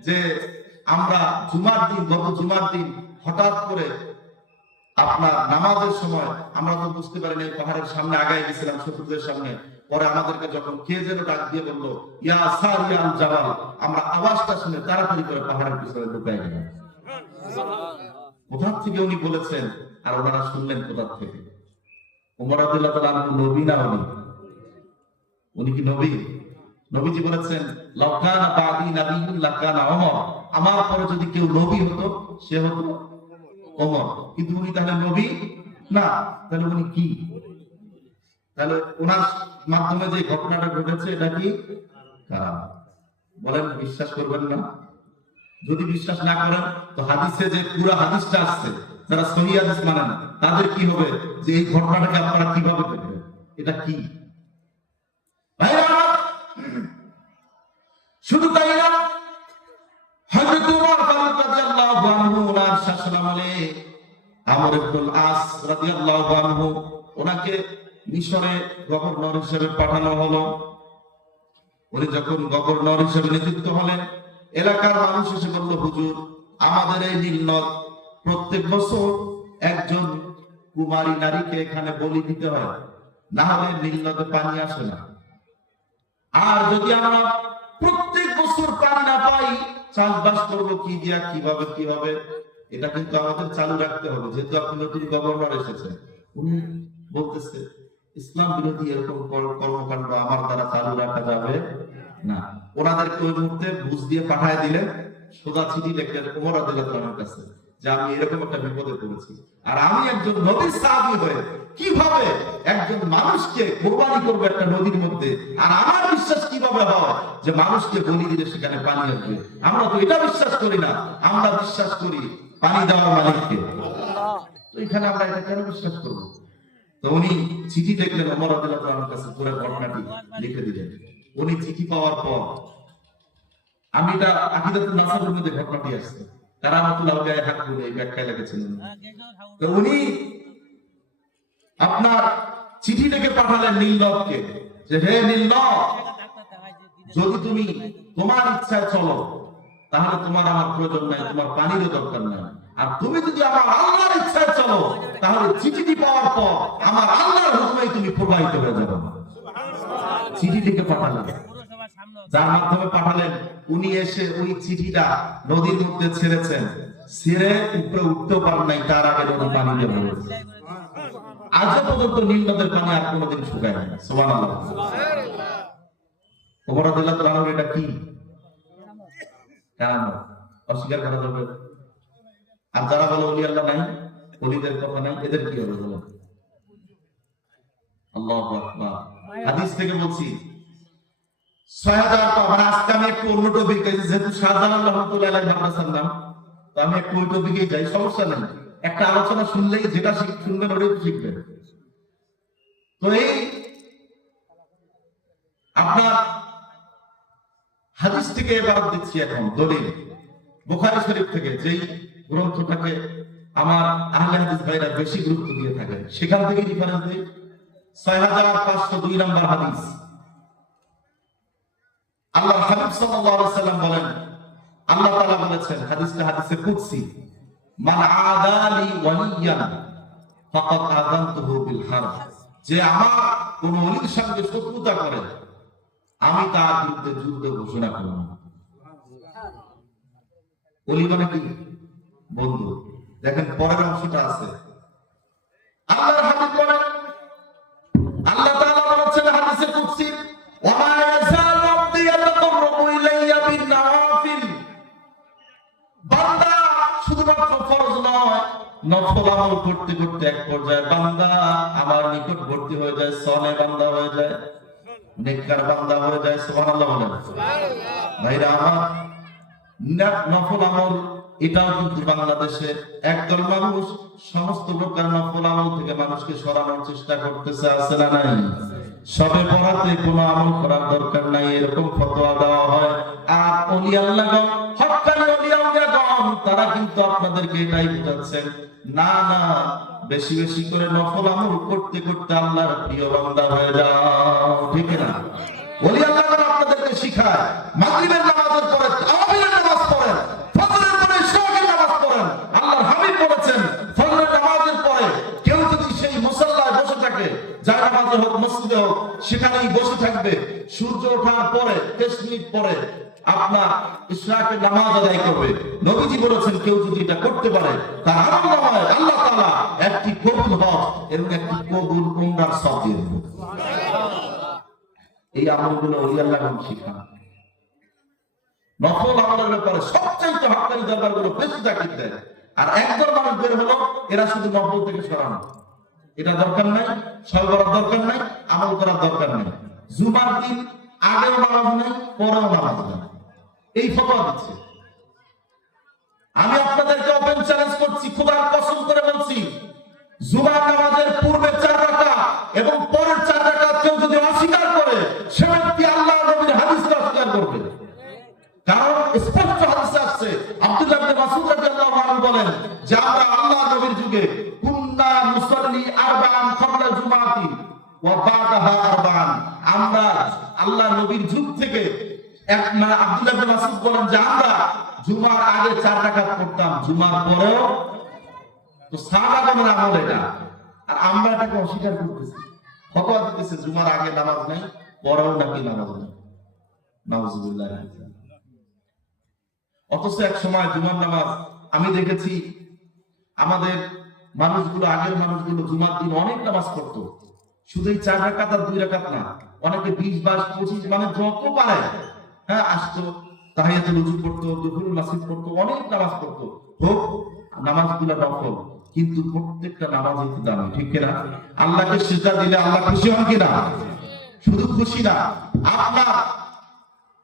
যে আমরা জুমার দিন, গত জুমার দিন হঠাৎ করে আপনার নামাজের সময় আমরা তো বুঝতে পারিনি, পাহাড়ের সামনে আগায় গেছিলাম শত্রুদের সামনে, পরে আমাদেরকে যখন কে যেন ডাক দিয়ে বললো ইয়া সারিয়া আল জাবাল, আমরা আওয়াজটা শুনে তাড়াতাড়ি করে পাহাড়ের পিছনে লুকায় গেলাম। কোথা থেকে উনি বলেছেন আর ওনারা শুনলেন কোথা থেকে? ওমর রাদিয়াল্লাহু তাআলা আনহু নবী না? উনি কি নবী? নবীজি বলেছেন, লাউ কানা বাদি নাবিয়্যুন লাকানা ওমর, আমার পরে যদি কেউ নবী হতো সে হতো ওমর। কিন্তু উনি তাহলে নবী না, তাহলে উনি কি? তাহলে ওনার মাধ্যমে যে ঘটনাটা ঘটেছে এটা কি কারামত? বলেন, বিশ্বাস করবেন না? যদি বিশ্বাস না করেন তো হাদিসে যে পুরো হাদিসটা আসছে, যারা সহিহ হাদিস মানেন তাদের কি হবে যে এই ঘটনাটাকে আপনারা কিভাবে দেখবেন? এটা কি ভাইরা? শুধু তাই না, হযরত ওমর ফারুক রাদিয়াল্লাহু আনহু ওনার শাসনামলে আমর ইবনুল আস রাদিয়াল্লাহু আনহু ওনাকে মিশরে গভর্নর হিসেবে পাঠানো হলো। উনি যখন গভর্নর হিসেবে নিযুক্ত হলেন, এলাকার মানুষ এসে বলল, হুজুর আমাদের এই নীলনদ প্রত্যেক বছর একজন কুমারী নারীকে এখানে বলি দিতে হয়, না হলে নীলনদে পানি আসে না। আর যদি আমরা প্রত্যেক বছর পানি না পাই, চাষবাস করবো কি দিয়া, কিভাবে? এটা কিন্তু আমাদের চালু রাখতে হবে, যেহেতু আপনি নতুন গভর্নর এসেছেন। উনি বলতেছে ইসলাম বিরোধী এরকম কর্মকাণ্ড আমার দ্বারা চালু রাখা যাবে না। ওনাদেরকে ওই মুহূর্তে বুঝ দিয়ে পাঠায় দিলেন, সোজা চিঠি লিখলেন ওমর রাদিয়াল্লাহু তাআলার কাছে যে আমি এরকম একটা বিপদে পড়েছি, আর আমি একজন নবীর সাহাবী হয়ে কিভাবে একজন মানুষকে কোরবানি করবো একটা নদীর মধ্যে, আর আমার বিশ্বাস কিভাবে হয় যে মানুষকে বলি দিলে সেখানে পানি আসবে? আমরা তো এটা বিশ্বাস করি না, আমরা বিশ্বাস করি পানি দেওয়ার মালিককে। তো এখানে আমরা এটা কেন বিশ্বাস করবো? তো উনি চিঠি লিখলেন ওমর রাদিয়াল্লাহু তাআলার কাছে, পুরো ঘটনাটি লিখে দিলেন। উনি চিঠি পাওয়ার পর, আমি এটা আকীদাতুন নাসাবের মধ্যে ঘটনাটি আসছে, কারামাতুল আউলিয়ায় হাত বলে এই ব্যাখ্যায় লিখেছিলেন। তো উনি আপনার চিঠি লিখে পাঠালেন নীলনদকে যে হে নীলনদ, যদি তুমি তোমার ইচ্ছায় চলো তাহলে তোমার আমার প্রয়োজন নাই, তোমার পানিরও দরকার নাই। আর তুমি যদি আমার আল্লাহর ইচ্ছায় চলো তাহলে চিঠিটি পাওয়ার পর আমার আল্লাহর হুকুমেই তুমি প্রবাহিত হয়ে যাবে। চিঠি লিখে পাঠালেন, যার মাধ্যমে পাঠালেন, উনি এসে ওই চিঠিটা নদীর মধ্যে ছেড়েছেন, ছেড়ে উপরে উঠতেও পারেন নাই, তার আগে নদী পানি দিয়ে ভরেছে। আজও পর্যন্ত নীল নদের পানি আর কোনোদিন শুকায় না। সুবহানাল্লাহ। ওমর রাদিয়াল্লাহু তাআলা এটা কি কেন অস্বীকার করা যাবে? আর যারা বলে ওলি আল্লাহ নাই, ওলিদের কথা নাই, এদের কি হবে বলেন? আল্লাহু আকবার। হাদিস থেকে বলছি ৬০০০ মানে আজকে আমি একটু অন্য টপিক, যেহেতু শাহজালাল রাহমাতুল্লাহি আলাইহি মাদ্রাসার নাম, তো আমি একটু ওই টপিকে যাই, সমস্যা নাই। একটা আলোচনা শুনলেই যেটা শুনবেন ওটাই শিখবেন। তো এই আপনার হাদিস থেকে এবার দিচ্ছি এখন দলিল, বুখারী শরীফ থেকে, যেই গ্রন্থটাকে আমার আহলে হাদিস ভাইরা বেশি গুরুত্ব দিয়ে থাকে, সেখান থেকে রেফারেন্স দেই। ৬৫০২ নম্বর হাদিস। আল্লাহ হাবিব সাল্লাল্লাহু আলাইহি ওয়াসাল্লাম বলেন, আল্লাহ তাআলা বলেছেন, হাদিসটা হাদিসে কুদসি, মান আদালি ওয়ালিয়ান ফাকাদ আযানতুহু বিল হারব, যে আমার কোন ওলির সঙ্গে শত্রুতা করে আমি তার বিরুদ্ধে যুদ্ধ ঘোষণা করব। ওলি মানে কি? বন্ধু। দেখেন পরের অংশটা আছে, আল্লাহর হাবিব বলেন, আল্লাহ তাআলা বলেছেন হাদিসে কুদসি, ওয়া মা ইয়াযালু আবদি ইয়াতাকাররাবু ইলাইয়া বিন নাওয়াফিল, বান্দা শুধুমাত্র ফরজ নয়, নফল আমল করতে করতে এক পর্যায়ে বান্দা আমার নিকটবর্তী হয়ে যায়, সনে বান্দা হয়ে যায়, নেককার বান্দা হয়ে যায়। সুবহানাল্লাহ বলেন। ভাইরা আমার, নফল আমল এটাও কিন্তু বাংলাদেশে একদল মানুষ সমস্ত প্রকার নফল আমল থেকে মানুষকে সরানোর চেষ্টা করতেছে, আছে না নাই? সবে পড়াতে কোনো আমল করার দরকার নাই, এরকম ফতোয়া দেওয়া হয়। আর ওলি আল্লাহগণ, হক্কানি ওলি আল্লাহগণ, তারা কিন্তু আপনাদেরকে এটাই বোঝাচ্ছেন, না না, বেশি বেশি করে নফল আমল করতে করতে আল্লাহর প্রিয় বান্দা হয়ে যাও, ঠিক না? ওলি আল্লাহগণ আপনাদেরকে শিখায়, মাগরিবের নামাজের পরে তাওয়াবিনের নামাজ পড়েন, ফজরের পরে ইশরাকের নামাজ পড়েন। আল্লাহর হাবিব বলেছেন, ফজরের নামাজের পরে কেউ যদি সেই মুসাল্লায় বসে থাকে, যার নামাজে হোক মসজিদে হোক, সেখানেই বসে থাকবে, সূর্য ওঠার পরে 30 মিনিট পরে আপনার ইশরাকের নামাজ আদায় করবে। নবীজি বলেছেন, কেউ যদি এটা করতে পারে তার আমলনামায় আল্লাহ তাআলা একটি কবুল হজ এবং একটি কবুল উমরার সওয়াব দিয়ে দেবেন। এই আমলগুলো ওলি আল্লাহগণ শিখান। নফল আমলের ব্যাপারে সবচেয়ে হক্কানি দরবারগুলো বেশি তাকিদ দেয়। আর একদল মানুষ বের হলো, এরা শুধু নফল থেকে সরানো, এটা দরকার নাই, সওয়াব করার দরকার নাই, আমল করার দরকার নাই, জুমার দিন আগেও নামাজ নাই, পরেও নামাজ নাই, এই ফতোয়া দিচ্ছে। আমি আপনাদেরকে ওপেন চ্যালেঞ্জ করছি, খোদার কসম করে বলছি, জুমার নামাজের পূর্বে 4 রাকাত এবং পরের 4 রাকাত কেউ যদি অস্বীকার করে, সে ব্যক্তি আল্লাহর নবীর হাদিসকে অস্বীকার করবে। কারণ স্পষ্ট হাদিসে আসছে, আব্দুল্লাহ ইবনে মাসউদ রাদিয়াল্লাহু আনহু বলেন যে আমরা আল্লাহর নবীর যুগে কুন্না মুসাল্লি আরবাআন ক্বাবলা জুমাতি ওয়া বাদাহা আরবাআন, আমরা আল্লাহর নবীর যুগ থেকে আব্দুল্লাহ ইবনে মাসউদ বলেন যে আমরা জুমার আগে 4 রাকাত পড়তাম, জুমার পরেও। তো সাহাবাগণের আমল এটা, আর আমরা এটাকে অস্বীকার করতেছি, ফতোয়া দিতেছে জুমার আগে নামাজ নাই, পরেও নাকি নামাজ নাই। নাউজুবিল্লাহ। অথচ এক সময় জুমার নামাজ আমি দেখেছি আমাদের মানুষগুলো, আগের মানুষগুলো জুমার দিন অনেক নামাজ পড়তো, শুধু এই 4 রাকাত আর 2 রাকাত না, অনেকে 20, 22, 25 মানে যত পারে হ্যাঁ আসতো, তাহিয়াতুল ওযু পড়তো, দুহুরুল মাসজিদ পড়তো, অনেক নামাজ পড়তো। হোক নামাজগুলো নফল, কিন্তু প্রত্যেকটা নামাজই তো দামি, ঠিক কিনা? আল্লাহকে সিজদা দিলে আল্লাহ খুশি হন কিনা? শুধু খুশি না, আপনার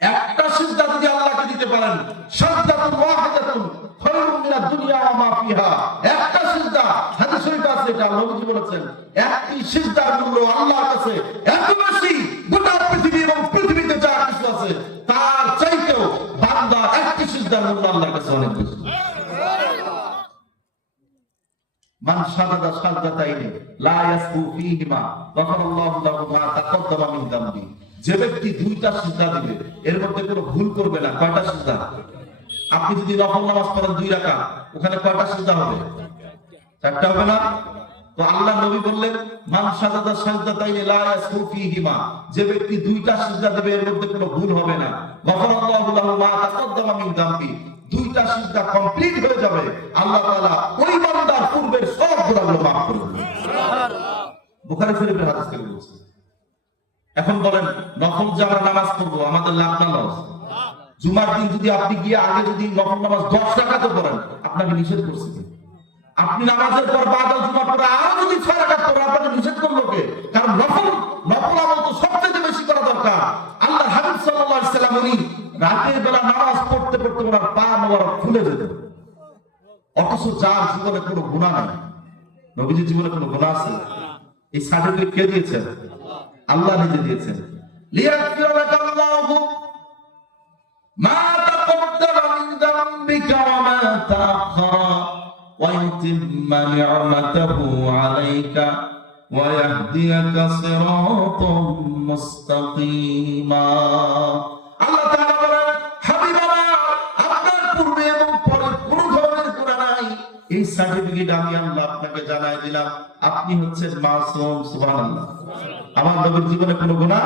একটা সিজদা যদি আল্লাহকে দিতে পারেন, সাজদাতুন ওয়াহিদাতুন খায়রুম মিনাদ দুনিয়া ওয়া মা ফিহা, একটা সিজদা, হাদিস শরীফে আছে এটা, নবীজি বলেছেন একটি সিজদার মূল্য আল্লাহর কাছে এত বেশি, গোটা পৃথিবী এবং পৃথিবীতে যা কিছু আছে তার চাইতেও বান্দা একটি সিজদার মূল্য আল্লাহর কাছে অনেক বেশি। মান সাজাদা সাজদাতাইনি লা ইয়াসবু ফীহিমা গফারাল্লাহু লাহু মা তাকাদ্দামা মিন যামবি, যে ব্যক্তি 2টা সিজদা দিবে এর মধ্যে কোনো ভুল করবে না। কয়টা সিজদা? আপনি যদি নফল নামাজ পড়েন 2 রাকাত, ওখানে কয়টা সিজদা হবে? 4টা হবে না? তো আল্লাহ নবী বললেন মান সাজাদা সাজদাতাইনি লা ইয়াসবু ফীহিমা, যে ব্যক্তি 2টা সিজদা দেবে এর মধ্যে কোনো ভুল হবে না, গফারাল্লাহু লাহু মা তাকাদ্দামা মিন যামবি, 2টা সিজদা কমপ্লিট হয়ে যাবে, আল্লাহ তাআলা ওই বান্দার পূর্বের সব গুনাহগুলো maaf করে দেবেন। সুবহানাল্লাহ। বুখারী শরীফের হাদিস থেকে বলছি। এখন বলেন নফল যে আমরা নামাজ পড়বো আমাদের লাভ না লস? জুমার দিন যদি আপনি গিয়ে আগে যদি নফল নামাজ 10 রাকাতও পড়েন, আপনাকে নিষেধ করছে কে? আপনি নামাজের পর বাদল জুমা পড়ে আরো যদি 6 রাকাত পড়েন, আপনাকে নিষেধ করলো কে? কারণ নফল আমল তো সবচেয়ে বেশি করা দরকার। আল্লাহর হাবিব সাল্লাল্লাহু আলাইহি সাল্লাম উনি রাতের বেলা নামাজ পড়তে পড়তে ওনার পা মোবারক ফুলে যেত, অথচ যার জীবনে কোনো গুনাহ নাই। নবীজির জীবনে কোনো গুনাহ আছে? এই সার্টিফিকেট কে দিয়েছেন? আল্লাহ নিজে দিয়েছেন। লিয়াগফিরা লাকাল্লাহু মা তাকদ্দামা মিন যামবিকা ওয়া মা তাআখারা ওয়া ইউতিম্মা নি'মাতাহু আলাইকা ওয়া ইয়াহদিয়াকা সিরাতাম মুস্তাকিমা। আল্লাহ তাআলা বলেন, হাবিব আমার, আপনার পূর্বে এবং পরে কোনো ধরনের গুনাহ নাই, এই সার্টিফিকেট আমি আল্লাহ আপনাকে জানাই দিলাম, আপনি হচ্ছেন মাসুম। সুবহানাল্লাহ। আমার নবীর জীবনে কোনো গুনাহ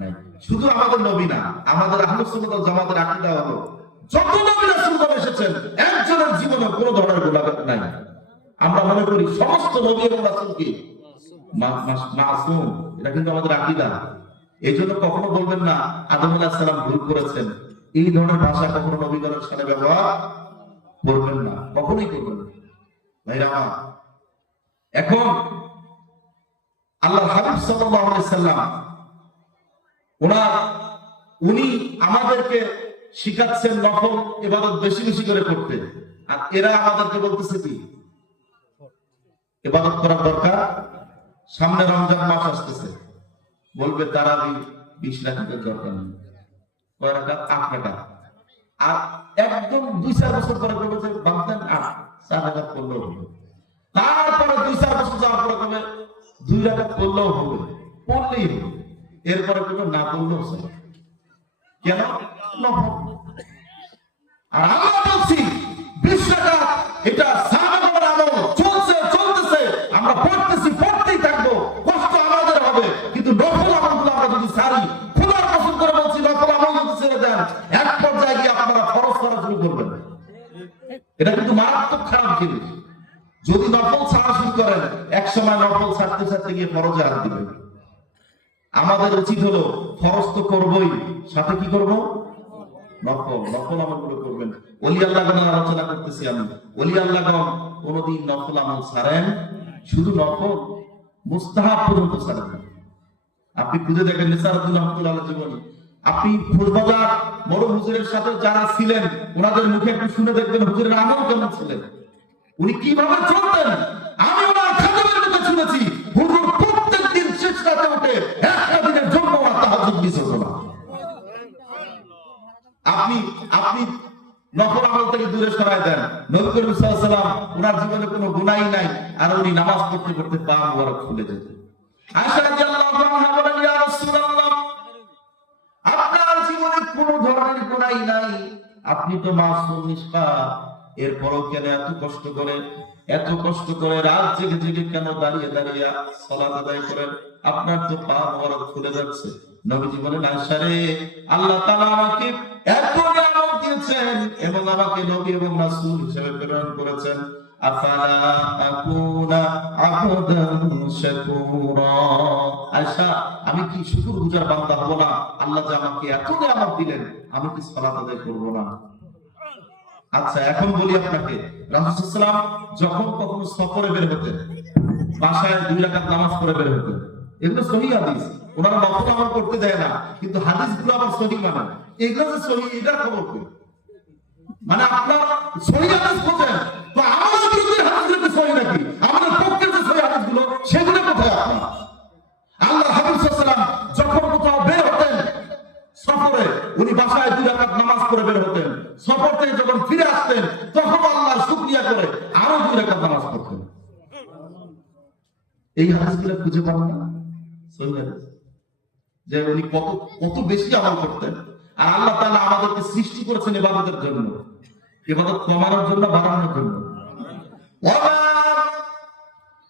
নাই। শুধু আমাদের নবী না, আমাদের আহলে সুন্নাত ওয়াল জামাতের আকীদা হলো যত নবী রাসূলগণ এসেছেন একজনের জীবনে কোনো ধরনের গুনাহ নাই। আমরা মনে করি সমস্ত নবী এবং রাসূল কি মাসুম, এটা কিন্তু আমাদের আকীদা। এইজন্য কখনো বলবেন না আদম আলাইহিস সালাম ভুল করেছেন, এই ধরনের ভাষা কখনো নবীগণের সাথে ব্যবহার করবেন না, কখনোই করবেন না। ভাইরা আমার, এখন আল্লাহর হাবিব সাল্লাল্লাহু আলাইহি সাল্লাম উনি আমাদেরকে শিখাচ্ছেন নফল ইবাদত বেশি বেশি করে করতে, আর এরা আমাদেরকে বলতেছে কি ইবাদত করার দরকার। সামনে রমজান মাস আসতেছে, বলবে তারাবি 20 রাকাতের দরকার নেই, কয় রাকাত? 8 রাকাত। আর একদম 2-4 বছর পরে বলবে যে বাগদান 4 রাকাত করলেও হবে। তারপরে 2-4 বছর যাওয়ার পরে বলবে 2 রাকাত করলেও হবে, পড়লেই হবে। এরপরে কোনো না করলেও হবে। কেন? আর আমরা বলছি 20 রাকাত এটা সাহাবাদের আমল, চলতেছে, আমরা পড়তেই থাকবো, কষ্ট আমাদের হবে, কিন্তু নফল আমলগুলো আমরা যদি ছাড়ি, খোদার কসম করে বলছি নফল আমল যদি ছেড়ে দেন, এক পর্যায়ে গিয়ে আপনারা ফরজ করা শুরু করবেন। এটা কিন্তু মারাত্মক খারাপ জিনিস। যদি নফল ছাড়া শুরু করেন, এক সময় নফল ছাড়তে ছাড়তে গিয়ে ফরজে হাত দিবেন। আমাদের উচিত হলো ফরজ তো করবই, সাথে কি করব? নফল আমলগুলো করবেন। ওলি আল্লাহগণের আলোচনা করতেছি আমি। ওলি আল্লাহগণ কোনদিন নফল আমল ছাড়েন? শুধু নফল, মুস্তাহাব পর্যন্ত ছাড়েন। আপনি খুঁজে দেখেন নিসারুদ্দিন রহমাতুল্লাহ আলাইহির জীবনী, আপনি ফুলবাজার বড় হুজুরের সাথে যারা ছিলেন ওনাদের মুখে একটু শুনে দেখবেন হুজুরের আমল কেমন ছিলেন, উনি কিভাবে চলতেন। আমি ওনার খাদেমের মুখে শুনেছি হুজুর প্রত্যেকদিন শেষ রাতে উঠে একটা দিনের জন্য তাহাজ্জুদ মিস হতো না। আপনি নফল আমল থেকে দূরে সরায় দেন। নবী করিম সাল্লাল্লাহু আলাইহি ওয়াসাল্লাম ওনার জীবনে কোনো গুনাহই নাই, আর উনি নামাজ পড়তে পড়তে পা মোবারক ফুলে যেত। আয়েশা রাদিয়াল্লাহু আনহা বলেন, ইয়া রাসূলুল্লাহ, আপনার জীবনে কোনো ধরনের গুনাহই নাই, আপনি তো মাসুম নিষ্পাপ, এরপরও কেন এত কষ্ট করে রাত জেগে জেগে কেন দাঁড়িয়ে দাঁড়িয়ে সালাত আদায় করেন? আপনার তো পা মোবারক ফুলে যাচ্ছে। নবীজি বলেন, আয়েশা রে, আল্লাহ তাআলা আমাকে এত নিয়ামত দিয়েছেন এবং আমাকে নবী এবং রাসূল হিসেবে প্রেরণ করেছেন, আফালা আকুনা আবদান শাকুরা। আয়েশা, আমি কি শুকরগুজার বান্দা হব না? আল্লাহ যে আমাকে এত নিয়ামত দিলেন, আমি কি সালাত আদায় করব না? আচ্ছা, এখন বলি আপনাকে, রাসূল সাল্লাল্লাহু আলাইহি ওয়াসাল্লাম যখন কখনো সফরে বের হতেন, বাসায় 2 রাকাত নামাজ পড়ে বের হতেন। এগুলো সহিহ হাদিস, ওনারা নফল আমল করতে দেয় না, কিন্তু হাদিসগুলো আবার সহিহ মানে। এগুলো যে সহিহ, এটার খবর কি? মানে আপনার সহিহ হাদিস খোঁজেন, তো আমাদের বিরুদ্ধে হাদিসগুলো কি সহিহ নাকি? আমাদের পক্ষে যে সহিহ হাদিসগুলো, সেগুলো কোথায় আপনার? আল্লাহ হাবিব সাল্লাল্লাহু আলাইহি ওয়াসাল্লাম যখন কোথাও বের হতেন সফরে, উনি বাসায় 2 রাকাত নামাজ পড়ে বের হতেন। সফর থেকে যখন ফিরে আসতেন, তখন আল্লাহর শুকরিয়া করে আরো 2 রাকাত নামাজ পড়তেন। এই হাদিসগুলো খুঁজে পান না সহিহ হাদিস, যে উনি কত কত বেশি আমল করতেন। আর আল্লাহ তাআলা আমাদেরকে সৃষ্টি করেছেন ইবাদতের জন্য, ইবাদত কমানোর জন্য, বাড়ানোর জন্য। ওয়া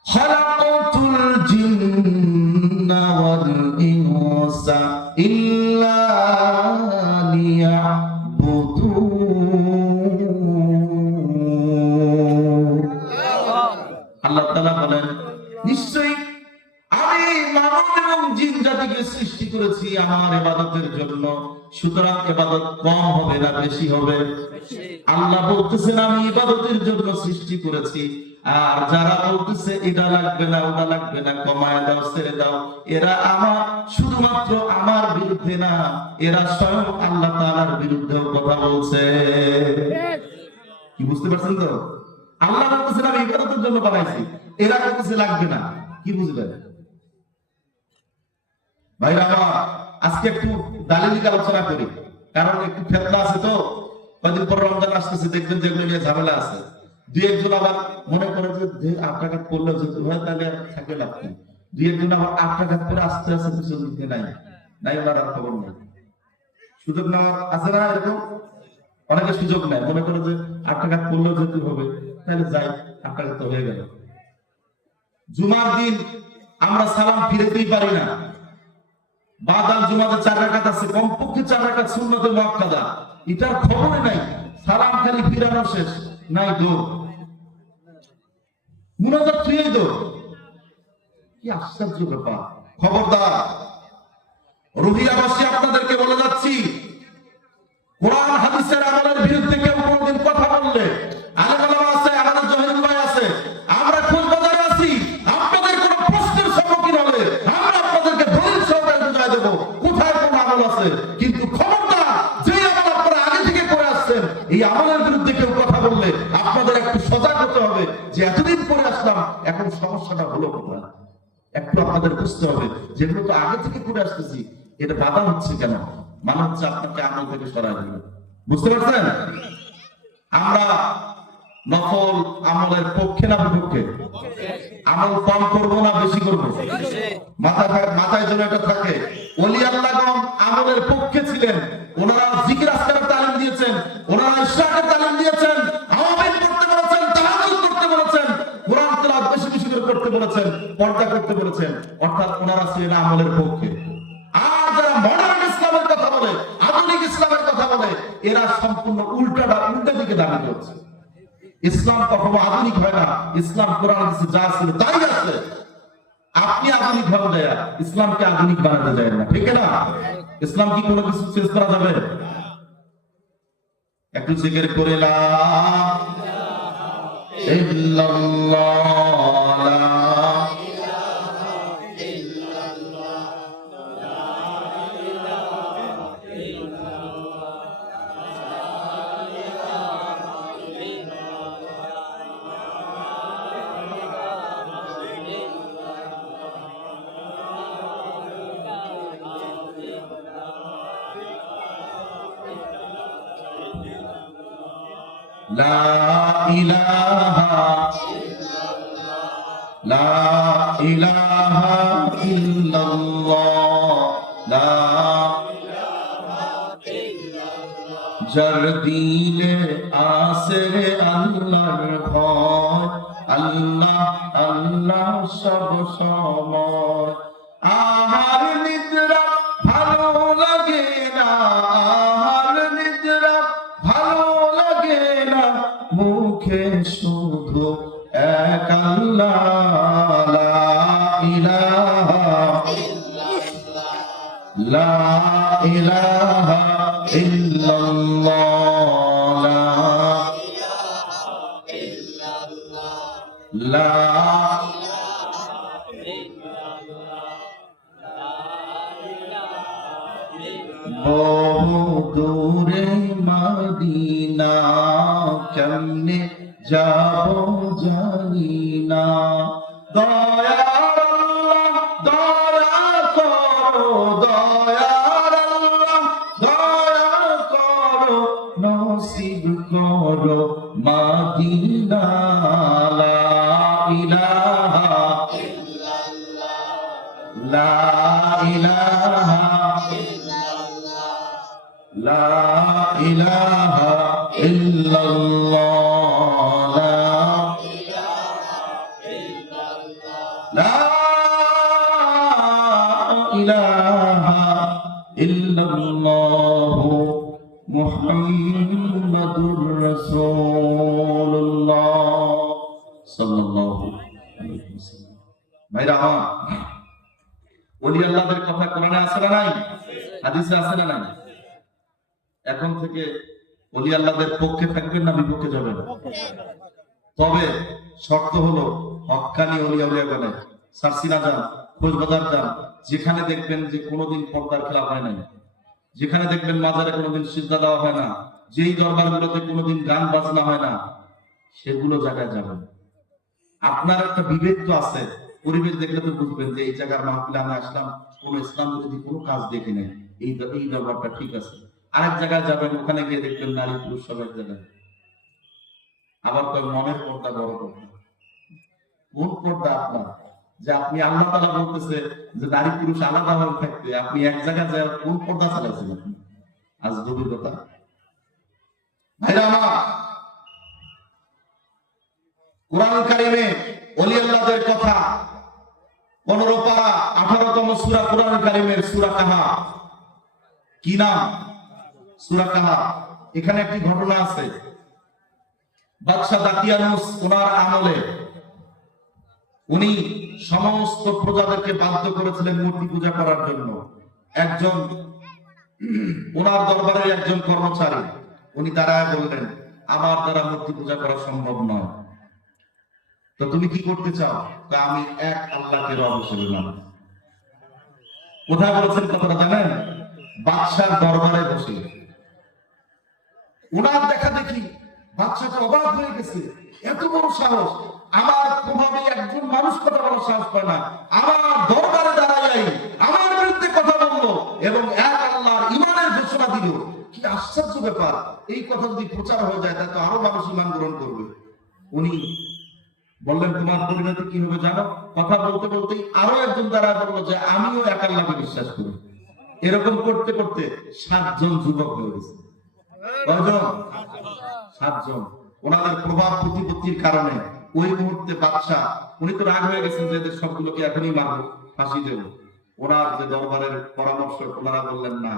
খালাকাতুল জিন্না ওয়াল ইনসা ইল্লা লিয়াবুদুন। আল্লাহ তাআলা বলেন, নিশ্চয়ই আমি মানব এবং জিন জাতিকে সৃষ্টি করেছি আমার ইবাদতের জন্য, সুতরাং ইবাদত কম হবে না বেশি হবে? আল্লাহ বলতেছেন আমি ইবাদতের জন্য সৃষ্টি করেছি। আর যারা বলতেছে এটা লাগবে না ওটা লাগবে না, কমায় দাও, ছেড়ে দাও, এরা আমার শুধুমাত্র আমার বিরুদ্ধে না, এরা স্বয়ং আল্লাহ তাআলার বিরুদ্ধেও কথা বলছে। কি বুঝতে পারছেন তো? আল্লাহ বলতেছেন আমি ইবাদতের জন্য বানাইছি, এরা বলতেছে লাগবে না। কি বুঝলেন ভাইরা আমার? আজকে একটু দালিলিক আলোচনা করি, কারণ একটু ফেতনা আছে তো। কয়েকদিন পর রমজান আসতেছে, দেখবেন যেগুলো নিয়ে ঝামেলা আছে। 2-1 আবার মনে করে যে 8 টাকাত পড়লে যেতে হয়, তাহলে আর থাকে লাভ কি? 2-1 আবার 8 টাকাত করে আসতে আসতে কিছু দিতে নাই ওনার আর খবর নেই। সুযোগ নেওয়ার আছে না? এরকম অনেকে সুযোগ নেয়, মনে করে যে 8 টাকাত পড়লেও যেতে হবে, তাহলে যাই, 8 টাকা তো হয়ে গেল। জুমার দিন আমরা সালাম ফিরাতেই পারি না। বাদাল জুমাতে 4 রাকাত আছে, কমপক্ষে 4 রাকাত সুন্নতে মুআক্কাদা, এটার খবরই নাই। সালাম খালি ফিরানো শেষ, নাই দৌড়, মুনাজাত ফিরিয়ে দৌড়। কি আশ্চর্য ব্যাপার! খবরদার, রুহিয়াবাসী আপনাদেরকে বলে যাচ্ছি, কোরআন হাদিসের আমলের বিরুদ্ধে কেউ কোনদিন কথা বললে, আলেম ওলামা আছে, আমাদের জহিরুল ভাই আছে, আমরা খোঁজ বাজারে আছি, আপনাদের কোনো প্রশ্নের সম্মুখীন হলে আমরা আপনাদেরকে দলিল সহকারে বুঝাই দেব কোথায় কোন আমল আছে। কিন্তু খবরদার, যে আমল আপনারা আগে থেকে করে আসছেন, এই আমলের বিরুদ্ধে কেউ কথা বললে আপনাদের একটু সজাগ হতে হবে যে এতদিন করে আসলাম, এখন সমস্যাটা হলো কোথায়। একটু আপনাদের বুঝতে হবে, যেগুলো তো আগে থেকে করে আসতেছি, এটা বাধা হচ্ছে কেন? মানে হচ্ছে আপনাকে আমল থেকে সরাই দিল। বুঝতে পারছেন? আমরা নফল আমলের পক্ষে না বিপক্ষে? আমল কম করবো না বেশি করবো? মাথায় যেন এটা থাকে। ওলি আল্লাহগণ আমলের পক্ষে ছিলেন, ওনারা জিকির আজকারের তালিম দিয়েছেন, ওনারা ইশরাকের তালিম দিয়েছেন, আওয়ামিন করতে বলেছেন, তাহাজ্জুদ করতে বলেছেন, কোরআন তেলাওয়াত বেশি বেশি করে করতে বলেছেন, পর্দা করতে বলেছেন। অর্থাৎ ওনারা ছিলেন আমলের পক্ষে। আর যারা মডার্ন ইসলামের কথা বলে, আধুনিক ইসলামের কথা বলে, এরা সম্পূর্ণ উল্টা দিকে দাঁড়িয়ে যাচ্ছে। ইসলাম কখনো আধুনিক হয় না, ইসলাম কোরআন হাদিসে যা ছিল তাই আছে। আপনি আধুনিক হতে যায়, ইসলামকে আধুনিক বানাতে যায় না, ঠিক না? ইসলাম কি কোনো কিছু চেঞ্জ করা যাবে? একটু জিকির করে লা ইলাহা ইল্লাল্লাহ, লা ইলাহা ইল্লাল্লাহ, যার দিলে আসে আল্লাহর ভয়, আল্লাহ আল্লাহ সব সময়। আহার নিদ্রা ভালো লাগে না, আহার নিদ্রা ভালো লাগে না, মুখে শুধু শুধু এক আল্লাহ, লা ইলাহা লা ইলাহা ইল্লাল্লাহ, লা বহু দূরে মদিনা, কেমনে যাব জানি না। দয়ার আল্লাহ দয়া করো, দয়ার আল্লাহ দয়া করো, নসিব করো মদিনা। লা ইলাহা লা ইলাহা লা ইলাহা ইল্লাল্লাহ, লা ইলাহা ইল্লাল্লাহ, মুহাম্মাদুর রাসূলুল্লাহ সাল্লাল্লাহু আলাইহি ওয়াসাল্লাম। ভাইরা আমার, ওলি আল্লাহদের কথা কোরআনে আছে না নাই? হাদিসে আছে না নাই? এখন থেকে ওলি আল্লাহদের পক্ষে থাকবেন না বিপক্ষে যাবেন? তবে শর্ত হলো হক্কানি ওলিয়া উলিয়া গেলে সারসিনা যান, খোঁজবাজার যান, যেখানে দেখবেন যে কোনোদিন পর্দার খেলাপ হয় নাই, যেখানে দেখবেন মাজারে কোনোদিন সিজদা দেওয়া হয় না, যেই দরবারগুলোতে কোনোদিন গান বাজনা হয় না, সেগুলো জায়গায় যাবেন। আপনার একটা বিবেক তো আছে, পরিবেশ দেখলে তো বুঝবেন যে এই জায়গার মাহফিলে আমি আসলাম, কোন ইসলাম বিরোধী কোনো কাজ দেখি নাই, এই দরবারটা ঠিক আছে। আরেক জায়গায় যাবেন, ওখানে গিয়ে দেখবেন নারী পুরুষ সব এক জায়গায়। আবার কয় মনের পর্দা বড় পর্দা। কোন পর্দা আপনার, যে আপনি আল্লাহ তাআলা বলতেছে যে নারী পুরুষ আলাদা ভাবে থাকতে, আপনি এক জায়গায় যায় কোন পর্দা চালাইছেন আপনি? আজ গভীর কথা। ভাইরা আমার, কোরআন কারিমে ওলি আল্লাহদের কথা 15 পারা 18তম সূরা কোরআন কারিমের সূরা কাহাফ। কি নাম? সূরা কাহাফ। এখানে একটি ঘটনা আছে। বাদশা দাকিয়ানুস ওনার আমলে উনি সমস্ত প্রজাদেরকে বাধ্য করেছিলেন মূর্তি পূজা করার জন্য। একজন ওনার দরবারের একজন কর্মচারী উনি দাঁড়ায় বললেন, আমার দ্বারা মূর্তি পূজা করা সম্ভব নয়, তো তুমি কি করতে চাও? আমি এক আল্লাহকে রব হিসেবে মানি। কোথায় বলেছেন কথাটা জানেন? বাদশার দরবারে বসে। উনার দেখা দেখি বাদশাটা অবাক হয়ে গেছে, এত বড় সাহস! আমার প্রভাবে একজন মানুষ কথা বলার সাহস পায় না, আমার দরবারে দাঁড়াই আমার বিরুদ্ধে কথা বললো এবং এক আল্লাহর ঈমানের ঘোষণা দিল। কি আশ্চর্য ব্যাপার! এই কথা যদি প্রচার হয়ে যায় তাহলে তো আরো মানুষ ঈমান গ্রহণ করবে। উনি বললেন, তোমার পরিণতি কি হবে জানো? কথা বলতে বলতেই আরো একজন দাঁড়ায় বললো যে আমিও এক আল্লাহকে বিশ্বাস করি। এরকম করতে করতে 7 জন যুবক হয়ে গেছে। কয়জন? 7 জন। ওনাদের প্রভাব প্রতিপত্তির কারণে ওই মুহূর্তে বাদশাহ, উনি তো রাগ হয়ে গেছেন যে এদের সবগুলোকে এখনই মারবো, ফাঁসি দেব। ওনার যে দরবারের পরামর্শ, ওনারা বললেন না,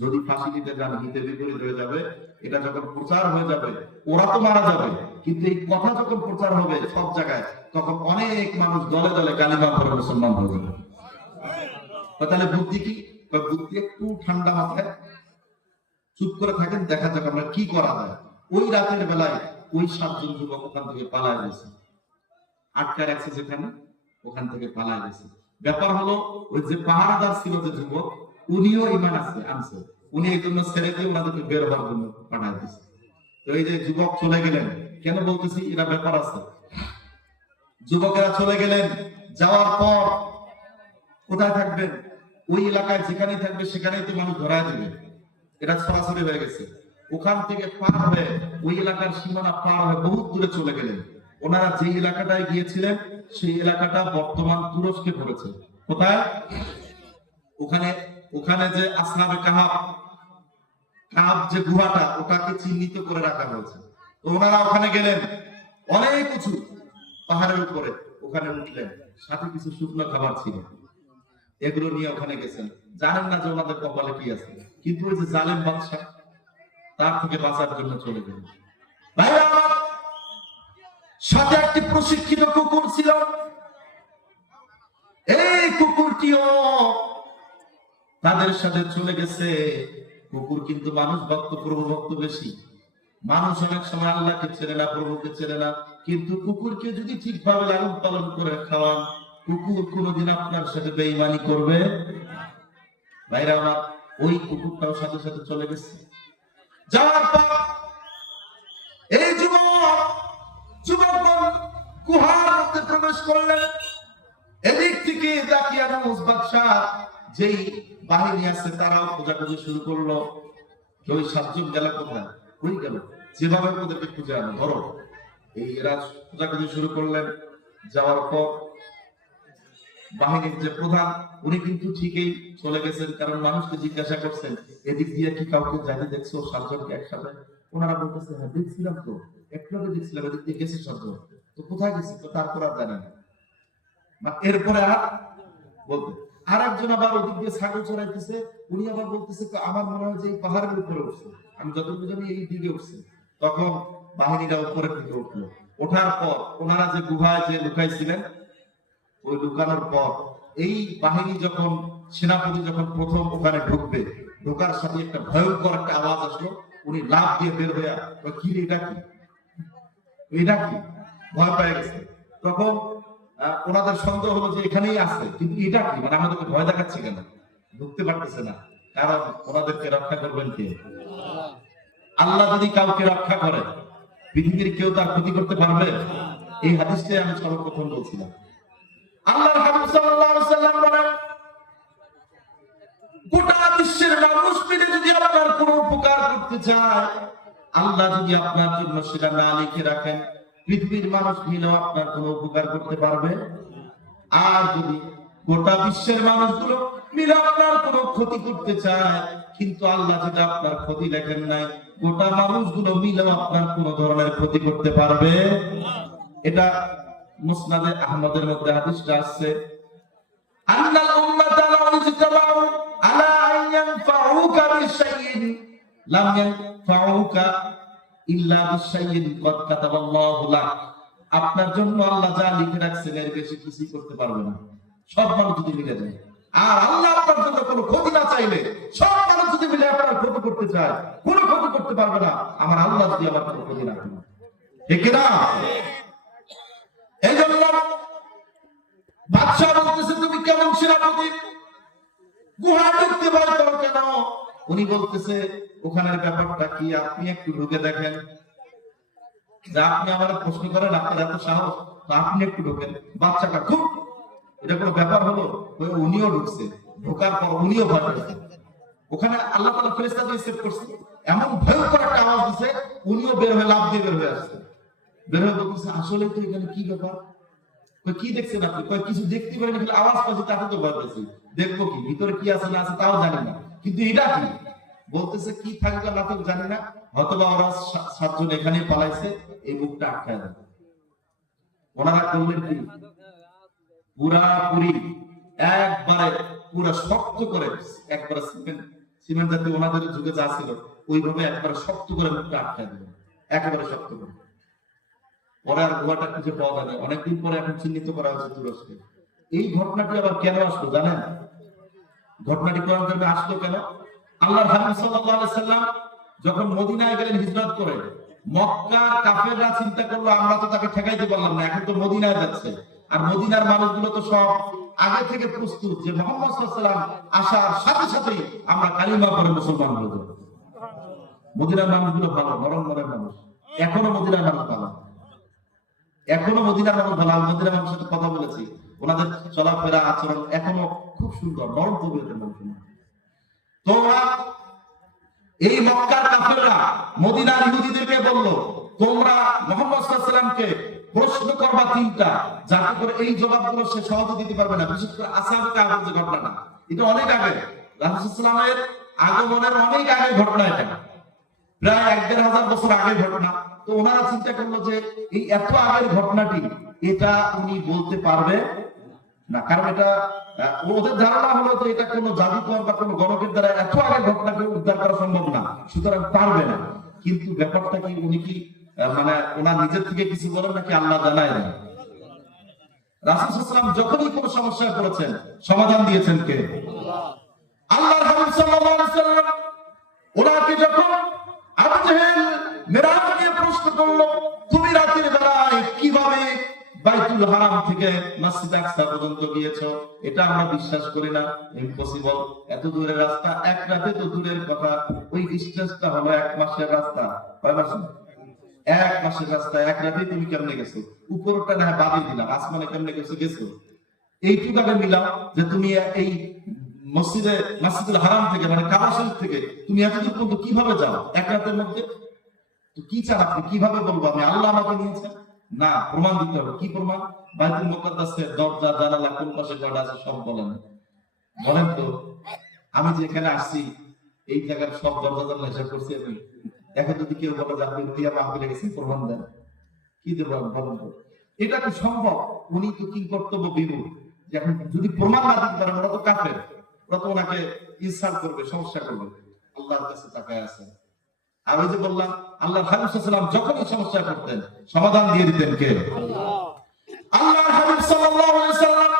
যদি ফাঁসি দিতে যান হিতে বিপরীত হয়ে যাবে, এটা যখন প্রচার হয়ে যাবে ওরা তো মারা যাবে, কিন্তু এই কথা যখন প্রচার হবে সব জায়গায়, তখন অনেক মানুষ দলে দলে কালিমা পড়ে মুসলমান হয়ে যাবে। তাহলে বুদ্ধি কি? বুদ্ধি একটু ঠান্ডা মাথায় চুপ করে থাকেন, দেখা যাক আমরা কি করা যায়। ওই রাতের বেলায় ওই 7 জন যুবক ওখান থেকে পালায় গেছে, আটকা রাখছে যেখানে, ওখান থেকে পালায় গেছে। ব্যাপার হলো ওই যে পাহারাদার ছিল যে যুবক, উনিও ঈমান আনছে, উনি এই জন্য ছেড়ে দিয়ে ওনাদেরকে বের হওয়ার জন্য পাঠায় দিচ্ছে। তো এই যে যুবক চলে গেলেন, কেন বলতেছি এরা ব্যাপার আছে। যুবকেরা চলে গেলেন, যাওয়ার পর কোথায় থাকবেন? ওই এলাকায় যেখানেই থাকবে সেখানেই তো মানুষ ধরায় দেবে, এটা সরাসরি হয়ে গেছে। ওখান থেকে পার হয়ে ওই এলাকার সীমানা পার হয়ে বহুত দূরে চলে গেলেন। ওনারা যে এলাকাটায় গিয়েছিলেন সেই এলাকাটা বর্তমান তুরস্কে পড়েছে। কোথায়? ওখানে ওখানে যে আসহাবে কাহাফ যে গুহাটা, ওটাকে চিহ্নিত করে রাখা হয়েছে। তো ওনারা ওখানে গেলেন, অনেক উঁচু পাহাড়ের উপরে, ওখানে উঠলেন, সাথে কিছু শুকনো খাবার ছিল, এগুলো নিয়ে ওখানে গেছেন। জানেন না যে ওনাদের কপালে কি আছে, কিন্তু ওই যে জালেম বাদশা, তার থেকে বাঁচার জন্য চলে গেলেন। সাথে একটি প্রশিক্ষিত কুকুর ছিল। এই কুকুরটিও তাদের সাথে চলে গেছে। কুকুর কিন্তু মানুষ ভক্ত, প্রভু ভক্ত বেশি। মানুষ অনেক সময় আল্লাহকে চেনে না, প্রভুকে চেনে না, কিন্তু কুকুরকে যদি ঠিকভাবে লালন পালন করে খাওয়ান, কুকুর কোনোদিন আপনার সাথে বেঈমানি করবে। ভাইরা আমার, ওই কুকুরটাও সাথে সাথে চলে গেছে। যাওয়ার পর এই যুবকগণ গুহার মধ্যে প্রবেশ করলেন। এদিক থেকে দাকিয়ানুস বাদশাহ যেই বাহিনী আছে তারাও খোঁজাখুঁজি শুরু করলো। ওই 7 জন গেল কোথায়, কই গেল, যেভাবে ওদেরকে খুঁজে আনো, ধরো। এই এরা খোঁজাখুঁজি শুরু করলেন। যাওয়ার পর বাহিনীর যে প্রধান, উনি কিন্তু ঠিকই চলে গেছেন, কারণ মানুষকে জিজ্ঞাসা করছেন এদিক দিয়ে কি কাউকে যাইতে দেখছো 7 জনকে একসাথে? ওনারা বলতেছে হ্যাঁ দেখছিলাম তো, একটু আগে দেখছিলাম এদিক দিয়ে গেছে 7 জন। তো কোথায় গেছে? তো তারপর আর জানি না। এরপরে আর বলতে আর একজন আবার ওদিক দিয়ে ছাগল চড়াইতেছে। উনি আবার বলতেছে আমার মনে হয় যে এই পাহাড়ের উপরে উঠছে, আমি যতটুকু জানি এই দিকে উঠছে। তখন বাহিনীরা উপরের দিকে উঠলো। ওঠার পর ওনারা যে গুহায় যে লুকাইছিলেন, ওই লুকানোর পর এই বাহিনী যখন, সেনাপতি যখন প্রথম ওখানে ঢুকবে, ঢোকার সাথে একটা ভয়ঙ্কর একটা আওয়াজ আসলো। উনি লাফ দিয়ে বের হয়ে কি রে, এটা কি, এটা কি, ভয় পেয়ে গেছে। তখন ওনাদের সন্দেহ হলো যে এখানেই আছে, কিন্তু এটা কি, মানে আমাদেরকে ভয় দেখাচ্ছে কেন, ঢুকতে পারতেছে না। কারণ ওনাদেরকে রক্ষা করবেন কে? আল্লাহ যদি কাউকে রক্ষা করে, পৃথিবীর কেউ তার ক্ষতি করতে পারবে? এই হাদিসটাই আমি সর্বপ্রথম বলছিলাম। আল্লাহর হাবিব সাল্লাল্লাহু আলাইহি ওয়াসাল্লাম বলেন, গোটা বিশ্বের মানুষ মিলে যদি আপনার কোনো উপকার করতে চায়, আল্লাহ যদি আপনার জন্য সেটা না লিখে রাখেন, পৃথিবীর মানুষ মিলেও আপনার কোনো উপকার করতে পারবে? আর যদি গোটা বিশ্বের মানুষগুলো মিলে আপনার কোনো ক্ষতি করতে চায়, কিন্তু আল্লাহ যদি আপনার ক্ষতি লেখেন নাই, গোটা মানুষগুলো মিলেও আপনার কোনো ধরনের ক্ষতি করতে পারবে? এটা মুসনাদে আহমদের মধ্যে হাদিসটা আছে, আন্নাল উম্মাতা লাউ ইজতামাউ আলা আন ইয়ানফাউকা বিশাইইন লাম ইয়ানফাউকা ইল্লা বিশাইইন ক্বাদ কাতাবাল্লাহু লাক। আপনার জন্য আল্লাহ যা লিখে রাখছেন এর বেশি কিছুই করতে পারবে না। সব মানুষ যদি মিলে যায়, আর আল্লাহ আপনার জন্য কোনো ক্ষতি না চাইলে, সব মানুষ যদি মিলে আপনার ক্ষতি করতে চায়, কোনো ক্ষতি করতে পারবে না আমার আল্লাহ যদি আমার কোনো ক্ষতি না করে। ঠিক না? এই জন্য বাদশাহ বলতেছে তুমি কেমন সেনাপতি, গুহা ঢুকতে ভয় করো কেন? উনি বলতেছে ওখানের ব্যাপারটা কি, আপনি একটু ঢুকে দেখেন। যে আপনি আমার প্রশ্ন করেন, আপনার এত সাহস, আপনি একটু ঢোকেন। বাচ্চাটা খুব, এটা কোনো ব্যাপার হলো? উনিও ঢুকছে, ঢোকার পর উনিও ভয় পেয়েছে। ওখানে আল্লাহ তাআলা ফেরেশতা দিয়ে সেট করছে, এমন ভয়ঙ্কর একটা আওয়াজ দিছে, উনিও বের হয়ে লাফ দিয়ে বের হয়ে আসছে। বের হয়ে বলতেছে আসলে তো এখানে কি ব্যাপার, কি দেখছেন আপনি? কিছু দেখতে পারেন, আওয়াজ পাচ্ছি, তাতে তো ভয় পেয়েছি, দেখবো কি ভিতরে কি আছে না আছে তাও জানি না, কিন্তু এটা কি? বলতেছে কি থাকবে না তো জানি না, হয়তোবা ওরা 7 জন এখানে পালাইছে, এই মুখটা আটকায় দেয়। ওনারা করলেন কি, পুরাপুরি একবারে পুরো শক্ত করে, একবারে সিমেন্ট জাতীয় ওনাদের যুগে যা ছিল ওইভাবে একবারে শক্ত করে মুখটা আটকায় দিল, একেবারে শক্ত করে। পরে আর গুহাটা খুঁজে পাওয়া যায় না, অনেকদিন পরে এখন চিহ্নিত করা হয়েছে তুরস্কে। এই ঘটনাটি আবার কেন আসলো জানেন? ঘটনাটি কোরআন আসলো কেন? আল্লাহর হাবিব সাল্লাল্লাহু আলাইহি সাল্লাম যখন মদিনায় গেলেন হিজরত করে, মক্কার কাফেররা চিন্তা করলো আমরা তো তাকে ঠেকাইতে পারলাম না, এখন তো মদিনায় যাচ্ছে। আর মদিনার মানুষগুলো তো সব আগে থেকে প্রস্তুত যে মুহাম্মদ সাল্লাল্লাহু আলাইহি সাল্লাম আসার সাথে সাথেই আমরা কালিমা পড়ে মুসলমান হয়ে যাব। মদিনার মানুষগুলো ভালো, নরম মনের মানুষ। এখনো মদিনার মানুষ ভালো, এখনো মদিনার মানুষ ভালো। আমি মদিনার মানুষের সাথে কথা বলেছি, ওনাদের চলাফেরা আচরণ এখনো খুব সুন্দর, নরম প্রবৃত্তির মানুষ। তোমরা এই মক্কার কাফেররা মদিনার ইহুদিদেরকে বলল তোমরা মুহাম্মদ সাল্লাল্লাহু আলাইহি সাল্লামকে প্রশ্ন করবা 3টা, যাতে করে এই জবাবগুলো সে সহজে দিতে পারবে না। বিশেষ করে আসহাবে কাহফের যে ঘটনাটা, এটা অনেক আগে, রাসূল সাল্লাল্লাহু আলাইহি ওয়াসাল্লামের আগমনের অনেক আগে ঘটনা, এটা প্রায় ১,৫০০ বছর আগের ঘটনা। তো ওনারা চিন্তা করলো যে এই এত আগের ঘটনাটি এটা উনি বলতে পারবে না, কারণ এটা ওদের ধারণা হলো তো এটা কোনো জাদুকর বা কোনো গণকের দ্বারা এত আগের ঘটনাকে উদ্ধার করা সম্ভব না, সুতরাং পারবে না। কিন্তু ব্যাপারটা কি, উনি কি মানে ওনার নিজের থেকে কিছু বলেন নাকি আল্লাহ জানায় দেন? রাসূল সাল্লাল্লাহু আলাইহি ওয়াসাল্লাম যখনই কোনো সমস্যায় পড়েছেন সমাধান দিয়েছেন কে? আল্লাহর হাবিব সাল্লাল্লাহু আলাইহি ওয়াসাল্লাম ওনাকে যখন আবু জেহেল মেরাজ নিয়ে প্রশ্ন করলো, তুমি রাতের বেলায় কিভাবে বাইতুল হারাম থেকে মসজিদ আকসা পর্যন্ত গিয়েছো? এটা আমরা বিশ্বাস করি না, ইম্পসিবল। এত দূরের রাস্তা এক রাতে তো দূরের কথা, ওই ডিসটেন্সটা হলো 1 মাসের রাস্তা। কয় মাস? 1 মাসের রাস্তা এক রাতে তুমি কেমনে গেছো? উপরটা না বাদ দিলাম, আসমানে কেমনে গেছো? এইটুকু আগে মিলাও যে তুমি এই মসজিদুল হারাম থেকে মানে কাবা শরীফ থেকে তুমি এতদূর পর্যন্ত কিভাবে যাও এক রাতের মধ্যে? তো কি চান আপনি? কিভাবে বলবো আমি আল্লাহ আমাকে নিয়েছেন? না, প্রমাণ দিতে হবে। কি প্রমাণ? বাইতুল মুকাদ্দাসের দরজা জানালা কোন পাশে কয়টা আছে সব বলেন। বলেন তো, আমি যে এখানে আসছি এই জায়গার সব দরজা জানালা হিসাব করছি আমি। এখন যদি কেউ বলে যে আপনি রুইয়া মাহফিলে গেছেন, প্রমাণ দেন। কি দেব বলেন তো? এটা কি সম্ভব? উনি তো কি কর্তব্য বিমূঢ়। এখন যদি প্রমাণ না দিতে পারেন ওরা তো কাফের, ওরা তো ওনাকে ইনসাল্ট করবে, সমস্যা করবে। আল্লাহর কাছে তাকায় আছে। আর ওই যে বললাম আল্লাহর হাবিব সাল্লাল্লাহু আলাইহি ওয়াসাল্লাম যখনই সমস্যায় পড়তেন সমাধান দিয়ে দিতেন কে? আল্লাহর হাবিব সাল্লাল্লাহু আলাইহি ওয়াসাল্লাম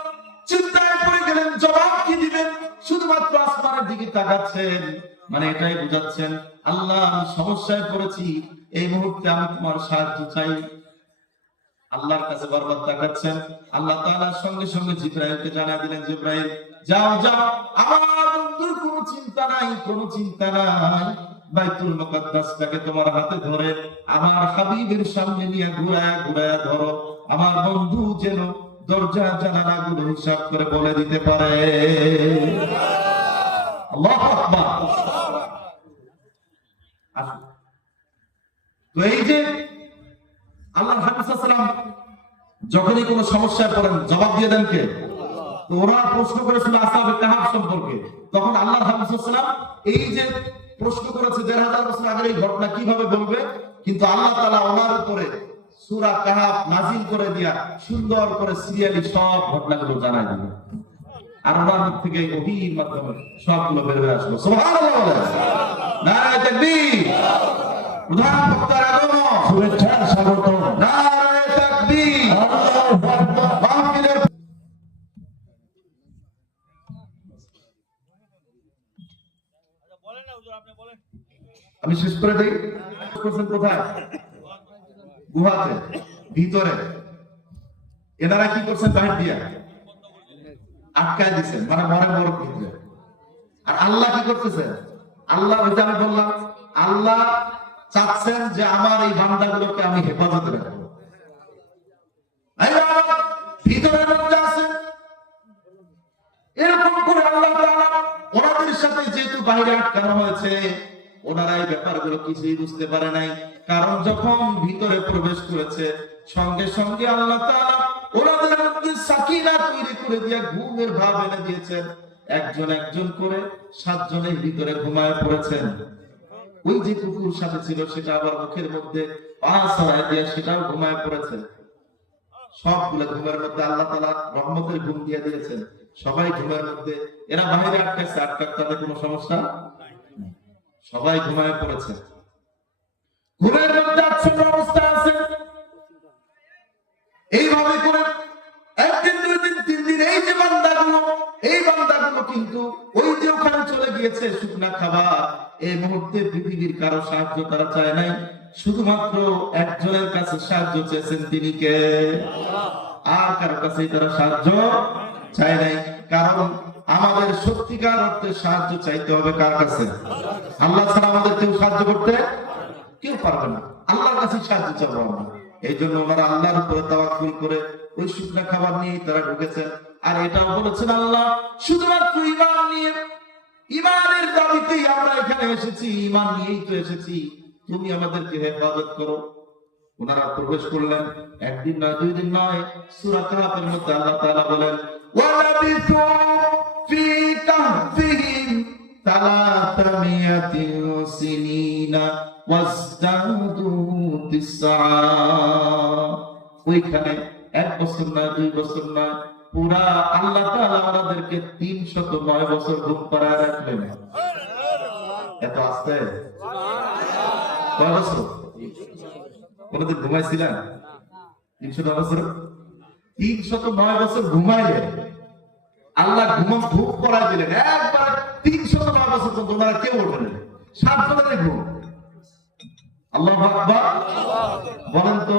চিন্তায় পড়ে গেলেন, জবাব কি দিবেন? শুধুমাত্র আসমানের দিকে তাকাচ্ছেন, মানে এটাই বুঝাচ্ছেন আল্লাহ আমি সমস্যায় পড়েছি, এই মুহূর্তে আমি তোমার সাহায্য চাই। আল্লাহর কাছে বারবার তাকাচ্ছেন। আল্লাহ তাআলা সঙ্গে সঙ্গে জিবরাইলকে জানা দিলেন, জিবরাইল যাও যাও, আমার বন্ধুর কোনো চিন্তা নাই, কোনো চিন্তা নাই। বাইতুল মুকাদ্দাসটাকে তোমার হাতে ধরে আমার হাবিবের সামনে নিয়ে ঘুরায়া ঘুরায়া ধরো, আমার বন্ধু যেন দরজা জানালাগুলো হিসাব করে বলে দিতে পারে। আল্লাহু আকবার। আসুন তো এই যে আল্লাহর হাবিব সাল্লাল্লাহু আলাইহি ওয়াসাল্লাম যখনই কোনো সমস্যায় পড়েন জবাব দিয়ে দেন কে? তো ওরা প্রশ্ন করেছিল আসহাবে কাহাফ সম্পর্কে, তখন আল্লাহর হাবিব সাল্লাল্লাহু আলাইহি ওয়াসাল্লাম এই যে প্রশ্ন করেছে ১৫০০ বছর আগের এই ঘটনা কিভাবে বলবে, কিন্তু আল্লাহ তাআলা ওনার উপরে সূরা কাহাফ নাযিল করে দিয়া সুন্দর করে সিরিয়ালি সব ঘটনাগুলো জানায় দিলেন। আর ওনার মুখ থেকে ওহীর মাধ্যমে সবগুলো বের হয়ে আসলো। সুবহানাল্লাহ বলেন। নারে তাকবীর। প্রধান বক্তার আগমন, শুভেচ্ছা স্বাগত। নারে তাকবীর। আল্লাহু আকবার। মাহফিলের আমি শেষ করে দেই। কোথায়? গুহাতে ভিতরে। এনারা কি করছেন? বাহির দিয়া আটকায় দিচ্ছেন, মানে মরে বরফ ভিতরে। আর আল্লাহ কি করতেছে? আল্লাহ ওই যে আমি বললাম আল্লাহ চাচ্ছেন যে আমার এই বান্দাগুলোকে আমি হেফাজতে রাখবো। ভিতরের মধ্যে আছে এরকম করে আল্লাহ তাআলা ওনাদের সাথে যেহেতু বাইরে আটকানো হয়েছে, ওনারা এই ব্যাপারগুলো কিছুই বুঝতে পারে নাই। কারণ যখন ভিতরে প্রবেশ করেছে সঙ্গে সঙ্গে আল্লাহ তাআলা ওনাদের মধ্যে সাকিনা তৈরি করে দিয়ে ঘুমের ভাব এনে দিয়েছেন। একজন একজন করে 7 জনের ভিতরে ঘুমায় পড়েছেন। ওই যে কুকুর সাথে ছিল সেটা আবার মুখের মধ্যে পা ছড়ায় দিয়ে সেটাও ঘুমায় পড়েছে। সবগুলো ঘুমের মধ্যে আল্লাহ তাআলা রহমতের ঘুম দিয়ে দিয়েছেন। সবাই ঘুমের মধ্যে, এরা বাইরে আটকাচ্ছে, তাদের কোনো সমস্যা নেই, সবাই ঘুমায় পড়েছে। ঘুমের মধ্যে আচ্ছন্ন অবস্থা আছে। এইভাবে করে একদিন, 2 দিন, 3 দিন এই যে বান্দাগুলো, এই বান্দাগুলো কিন্তু ওই যে ওখানে চলে গিয়েছে শুকনা খাবার, এই মুহূর্তে পৃথিবীর কারো সাহায্য তারা চায় নাই, শুধুমাত্র একজনের কাছে সাহায্য চেয়েছেন, তিনি কে? আর কারো কাছে তারা সাহায্য চায় নাই। কারণ আমাদের সত্যিকার অর্থে সাহায্য চাইতে হবে কার কাছে? আল্লাহ ছাড়া আমাদের কেউ সাহায্য করতে কেউ পারবে না, আল্লাহর কাছে সাহায্য চাবো আমরা। এই জন্য ওনারা আল্লাহর উপরে তাওয়াক্কুল করে ওই শুকনা খাবার নিয়ে তারা ঢুকেছেন। আর এটাও বলেছেন আল্লাহ শুধুমাত্র ঈমান নিয়ে, ঈমানের দাবিতেই আমরা এখানে এসেছি, ঈমান নিয়েই তো এসেছি, তুমি আমাদেরকে হেফাজত করো। ওনারা প্রবেশ করলেন, একদিন নয়, 2 দিন নয়। সূরা কাহফের মধ্যে আল্লাহ তাআলা বলেন ওয়ালাবিথু ফি কাহফিহিম 300 সিনিনা ওয়াজদাদু তিসআ। ওইখানে 1 বছর না, 2 বছর না, পুরা আল্লাহ তাআলা আমাদেরকে 309 বছর ঘুম পাড়ায় রাখলেন। এত আসতে কয় বছর? কোনদিন ঘুমাইছিলেন? 309 বছর, 309 বছর ঘুমাইলেন, আল্লাহ ঘুম পড়াই দিলেন একবার। 309 বছর পর্যন্ত ওনারা কেউ ওঠেন, 7 জনের ঘুম। আল্লাহু আকবার। বলেন তো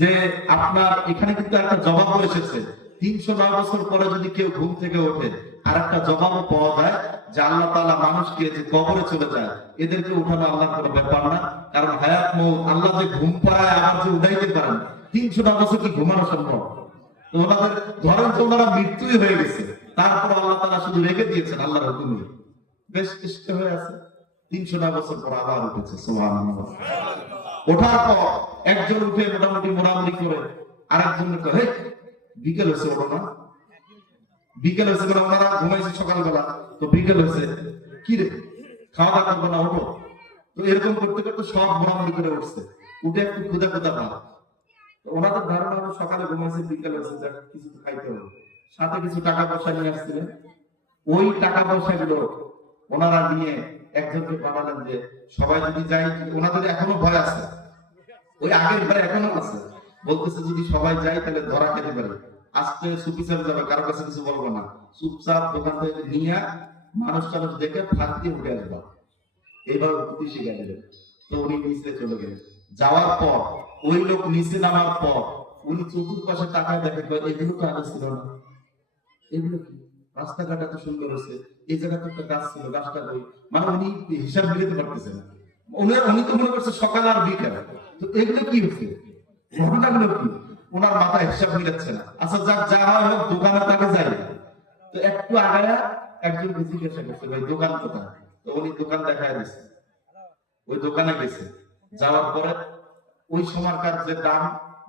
যে আপনার এখানে কিন্তু একটা জবাব এসেছে, 309 বছর পরে যদি কেউ ঘুম থেকে ওঠে, আর একটা জবাবও পাওয়া যায় যে আল্লাহ তাআলা মানুষকে যে কবরে চলে যায় এদেরকে উঠানো আল্লাহর কোনো ব্যাপার না, কারণ হায়াত মউত আল্লাহ যে ঘুম পাড়ায় আবার যে উঠাইতে পারেন, 309 বছর কি ঘুমানো সম্ভব? তো ওনাদের ধরেন তো ওনারা মৃত্যুই হয়ে গেছে, তারপর আল্লাহ তাআলা শুধু রেখে দিয়েছেন আল্লাহর হুকুমে, বেশ কষ্ট হয়ে আছে। 309 বছর পর আবার উঠেছে, সুবহানাল্লাহ। ওঠার পর একজন উঠে মোটামুটি মোড়ামুড়ি করে আরেকজন কহে বিকেল হয়েছে, ওঠো না। বিকেল হয়েছে মানে ওনারা ঘুমাইছে সকালবেলা, তো বিকেল হয়েছে, কি রে খাওয়া দাওয়া করবো না, ওঠো। তো এরকম করতে করতে সব মোড়ামুড়ি করে উঠছে, উঠে একটু ক্ষুদা ক্ষুদা ভাব। ওনাদের ধারণা হলো সকালে ঘুমাইছে, বিকেল হয়েছে, কিছু তো খাইতে হবে, সাথে কিছু টাকা পয়সা নিয়ে আসছিলেন। ওই টাকা পয়সা গুলো ওনারা নিয়ে একজনকে পাঠালেন যে সবাই যদি যাই, ওনাদের এখনো ভয় আছে, ওই আগের ভয় এখনো আছে, বলতেছে যদি সবাই যাই তাহলে ধরা খেতে পারে, আজকে চুপিচাপ যাবে, কারো কাছে কিছু বলবো না, চুপচাপ দোকান থেকে নিয়ে মানুষ টানুষ দেখে ফাঁক দিয়ে উঠে আসবা, এইবার বুদ্ধি শিখে গেলেন। তো উনি নিচে চলে গেলেন, যাওয়ার পর ওই লোক নিচে নামার পর উনি চতুর্পাশে তাকায় দেখেন এগুলো তো আগে ছিল না, এগুলো কি, রাস্তাঘাট এত সুন্দর হয়েছে, এই জায়গাতে একটা গাছ ছিল, গাছটা কই, মানে উনি হিসাব মিলাতে পারতেছেন না। উনি তো মনে করছে সকাল আর বিকাল, তো এগুলো কি হচ্ছে, ঘটনাগুলো কি, ওনার মাথায় হিসাব মিলাচ্ছে না। আচ্ছা যাক, যা হয় হোক, দোকানে তাকে যাই। তো একটু আগায়া একজন জিজ্ঞাসা করছে ভাই দোকান কোথায়, তো উনি দোকান দেখায় দিচ্ছে, ওই দোকানে গেছে। যাওয়ার পরে ওই সময়কার যে দাম,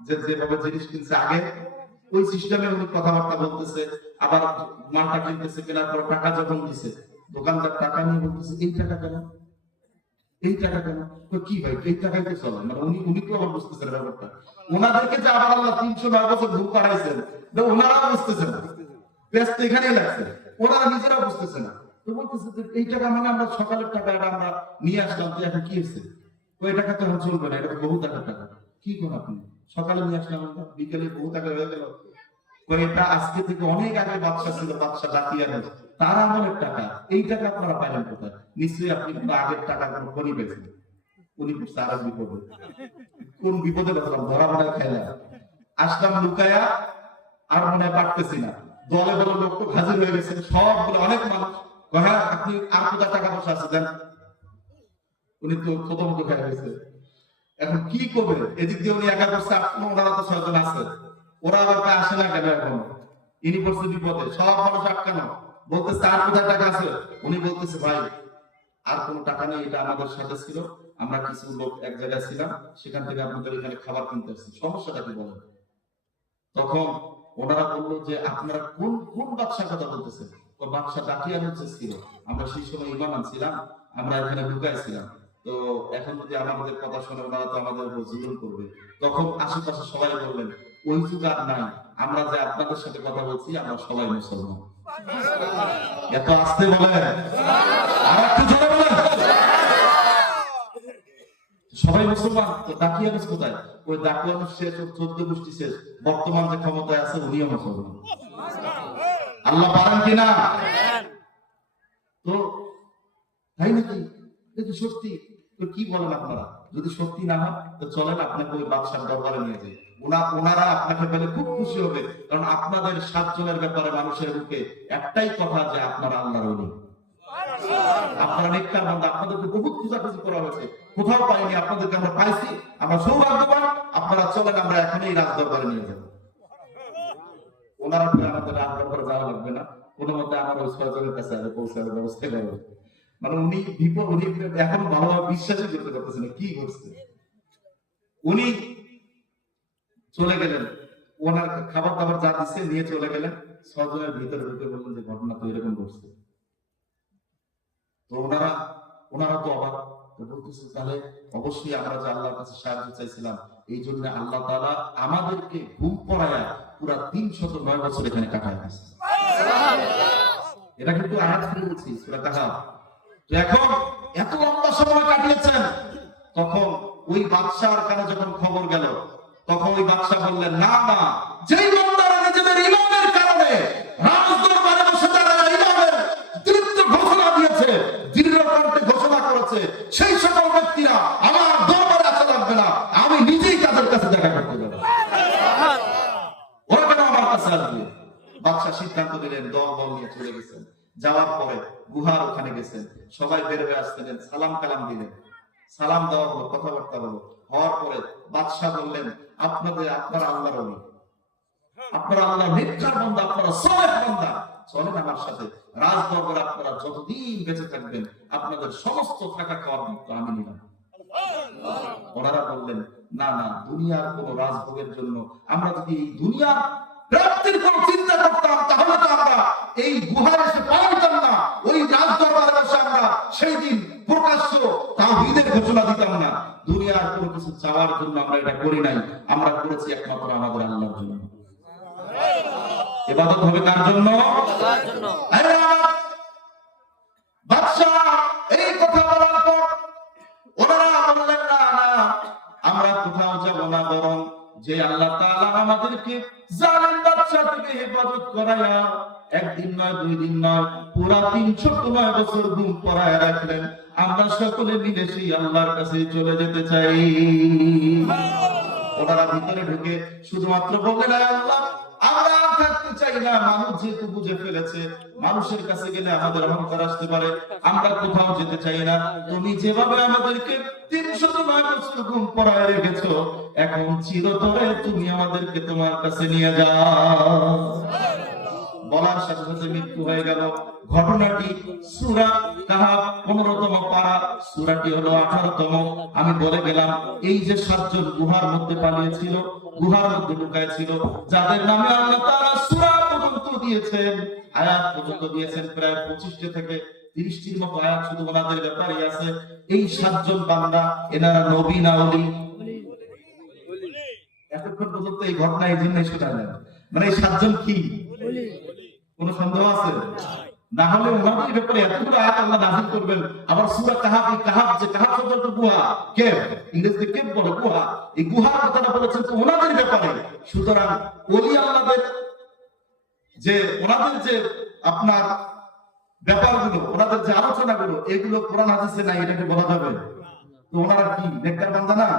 যেভাবে জিনিস কিনছে আগে, ওই সিস্টেমে উনি কথাবার্তা বলতেছে, আবার মালটা কিনতেছে, কেনার পর টাকা যখন দিছে, দোকানদার টাকা নিয়ে বলতেছে এই টাকা কেন, এই টাকা কেন, কি ভাই এই টাকাই তো চলে, মানে উনি তো আবার বুঝতেছেন ব্যাপারটা। ওনাদেরকে যে আবার আল্লাহ 309 বছর ঘুম পাড়াইছেন, ওনারা বুঝতেছে না, ব্যস্ত এখানেই লাগছে, ওনারা নিজেরা বুঝতেছে না। তো বলতেছে এই টাকা মানে আমরা সকালের টাকা, এটা আমরা নিয়ে আসলাম, তো এখন কি হচ্ছে, ওই টাকা তো এখন চলবে না, এটা বহু টাকার টাকা। কি কোন আপনি সকালে নিয়ে আসলাম, বিকেলে বহু টাকা হয়ে গেল, এটা আজকে থেকে অনেক আগে বাদশা ছিল, বাদশা ডাকিয়ার তার আমলের টাকা, এই টাকা আপনারা পাইলেন কোথায়? নিশ্চয়ই আপনি কিন্তু আগের টাকা কোনো খনি পেয়েছেন। উনি বুঝছে আর বিপদে, কোন বিপদে বললাম, ধরা পড়ায় খাইলাম, আসলাম লুকায়া, আর মনে হয় পারতেছি না, দলে দলে লোক তো হাজির হয়ে গেছে, সবগুলো অনেক মানুষ, হ্যাঁ আপনি আর কোথায় টাকা পয়সা আছে দেন। উনি তো প্রথমত খেয়ে গেছে, এখন কি করবে, এদিক দিয়ে উনি একা করছে, ওনারা তো 6 জন আছে, ওরা আবার আসে না কেন, এখন ইনি পড়ছে বিপদে, সব মানুষ আটকানো, বলতেছে আর কোথায় টাকা আছে, উনি বলতেছে ভাই আর কোনো টাকা নেই, এটা আমাদের সাথে ছিল, আমরা কিছু লোক এক জায়গায় ছিলাম, সেখান থেকে আপনাদের এখানে খাবার কিনতে আসছি, সমস্যাটা কি বলেন? তখন ওনারা বললো যে আপনারা কোন কোন বাদশার কথা বলতেছেন? তো বাদশা ডাকিয়ার হচ্ছে ছিল, আমরা সেই সময় ইমাম ছিলাম, আমরা এখানে ঢুকাইছিলাম, তো এখন যদি আমাদের কথা শুনে ওনারা তো আমাদের উপর জুলুম করবে। তখন আশেপাশে সবাই বললেন ওই যুগ আর নাই, আমরা যে আপনাদের সাথে কথা বলছি আমরা সবাই মুসলমান। এত আসতে বলেন, আর একটু জোরে বলেন, সবাই মুসলমান। তো দাকিয়ানুস কোথায়? ওই দাকিয়ানুস শেষ, 14 গোষ্ঠী শেষ, বর্তমান যে ক্ষমতায় আছে উনিও মুসলমান। আল্লাহ পারেন কিনা? তো তাই নাকি, এটা সত্যি। তো কি বলেন আপনারা? যদি সত্যি না হয় তো চলেন আপনাকে ওই বাদশার দরবারে নিয়ে যাই, ওনারা আপনাকে পেলে খুব খুশি হবে, কারণ আপনাদের 7 জনের ব্যাপারে মানুষের মুখে একটাই কথা যে আপনারা আল্লাহর ওলি, আপনারা নেককার বান্দা, আপনাদেরকে বহুত খোঁজাখুঁজি করা হয়েছে, কোথাও পাইনি, আপনাদেরকে আমরা পাইছি, আমরা সৌভাগ্যবান, আপনারা চলেন আমরা এখনই রাজ দরবারে নিয়ে যাব। ওনারা আমাদের রাজ দরবারে যাওয়া লাগবে না, কোনো মতে আমার ওই 6 জনের কাছে আগে পৌঁছানোর ব্যবস্থা করবে। মানে উনি এখন ভালোভাবে বিশ্বাসই করতে পারতেছেন কি করছে। উনি চলে গেলেন, ওনার খাবার দাবার যা দিচ্ছে নিয়ে চলে গেলেন, 6 জনের ভিতরে ঢুকে বললেন যে ঘটনা তো এরকম ঘটছে। তো ওনারা তো অবাক, বলতেছে তাহলে অবশ্যই আমরা যে আল্লাহর কাছে সাহায্য চাইছিলাম, এই জন্য আল্লাহ তাআলা আমাদেরকে ঘুম পড়ায়া পুরা 309 বছর এখানে কাটায় দিয়েছে। এটা কিন্তু আয়াত থেকে বলছি, সূরা কাহাফ। তো এখন এত লম্বা সময় কাটিয়েছেন, তখন ওই বাদশার কানে যখন খবর গেল, তখন ওই বাদশা বললেন, না না, যেই বান্দারা নিজেদের ইমামের কারণে রাজদরবারে বসে তারা ইমামের দৃপ্ত ঘোষণা দিয়েছে, দৃঢ় কণ্ঠে ঘোষণা করেছে, সেই সকল ব্যক্তিরা আমার দরবারে আসা লাগবে না, আমি নিজেই তাদের কাছে দেখা করতে যাবো। ওরা কেন আমার কাছে আসবে? বাদশা সিদ্ধান্ত নিলেন, দল নিয়ে চলে গেছেন। যাওয়ার পরে গুহার ওখানে গেছেন, সবাই বের হয়ে আসছিলেন, সালাম কালাম দিলেন, সালাম দেওয়া হলো, কথাবার্তা হলো। হওয়ার পরে বাদশাহ বললেন, আপনারা আল্লাহর ওলি, আপনারা আল্লাহর নেককার বান্দা, আপনারা সালেহ বান্দা, চলেন আমার সাথে রাজ দরবারে, আপনারা যতদিন বেঁচে থাকবেন আপনাদের সমস্ত থাকা খাওয়ার দায়িত্ব আমি নিলাম। ওনারা বললেন, না না, দুনিয়ার কোন রাজভোগের জন্য আমরা যদি এই দুনিয়ার প্রাপ্তির কোন চিন্তা করতাম, তাহলে তো আমরা এই গুহায় এসে পাইতাম না, ওই রাজ দরবারে বসে আমরা সেই দিন প্রকাশ্য তাওহীদের ঘোষণা দিতাম না। দুনিয়ার কোনো কিছু চাওয়ার জন্য আমরা এটা করি নাই, আমরা করেছি একমাত্র আমাদের আল্লাহর জন্য। ইবাদত হবে কার জন্য? আল্লাহর জন্য। বাদশা এই কথা বলার পর ওনারা বললেন, না না, আমরা কোথাও যাব না, বরং যে আল্লাহ তাআলা আমাদেরকে জালিম বাদশা থেকে হেফাজত করায়া একদিন নয়, 2 দিন নয়, পুরা 309 বছর ঘুম পড়ায় রাখলেন, আমরা সকলে মিলে সেই আল্লাহর কাছে চলে যেতে চাই। ওনারা ভিতরে ঢুকে শুধুমাত্র বললেন, আল্লাহ, আমরা থাকতে চাই না, মানুষ যেহেতু বুঝে ফেলেছে মানুষের কাছে গেলে আমাদের অহংকার আসতে পারে, আমরা কোথাও যেতে চাই না, তুমি যেভাবে আমাদেরকে 309 বছর ঘুম পড়ায় রেখেছো, এখন চিরতরে তুমি আমাদেরকে তোমার কাছে নিয়ে যাও। বলার সাথে সাথে মৃত্যু হয়ে গেল। ঘটনাটি সূরা কাহাফ 15তম পারা, সূরাটি হলো 18তম। আমি বলে গেলাম, এই যে 7 জন গুহার মধ্যে পালিয়েছিল, গুহার মধ্যে লুকায় ছিল, যাদের নামে আল্লাহ তাআলা সূরা পর্যন্ত দিয়েছেন, আয়াত পর্যন্ত দিয়েছেন, প্রায় 25টা থেকে 30টির মতো আয়াত শুধু ওনাদের ব্যাপারে আছে। এই 7 জন বান্দা, এনারা নবী না ওলি? এতক্ষণ পর্যন্ত এই ঘটনা এই জন্যই শোনালেন, মানে এই 7 জন কি কোন সন্দেহ আছে? না হলে ওনাদের ব্যাপারে এতগুলো আয়াত আল্লাহ নাযিল করবেন। আবার সূরা কাহাফ, এই কাহাফ, যে কাহাফ শব্দ গুহা, কেভ, ইংরেজিতে কেভ বলে গুহা, এই গুহার কথাটা বলেছেন তো ওনাদের ব্যাপারে। সুতরাং ওলি আল্লাহদের যে ওনাদের যে আপনার ব্যাপারগুলো, ওনাদের যে আলোচনাগুলো, এগুলো কোরআন হাদিসে নাই, এটাকে বলা যাবে? তো ওনারা কি নেককার বান্দা না?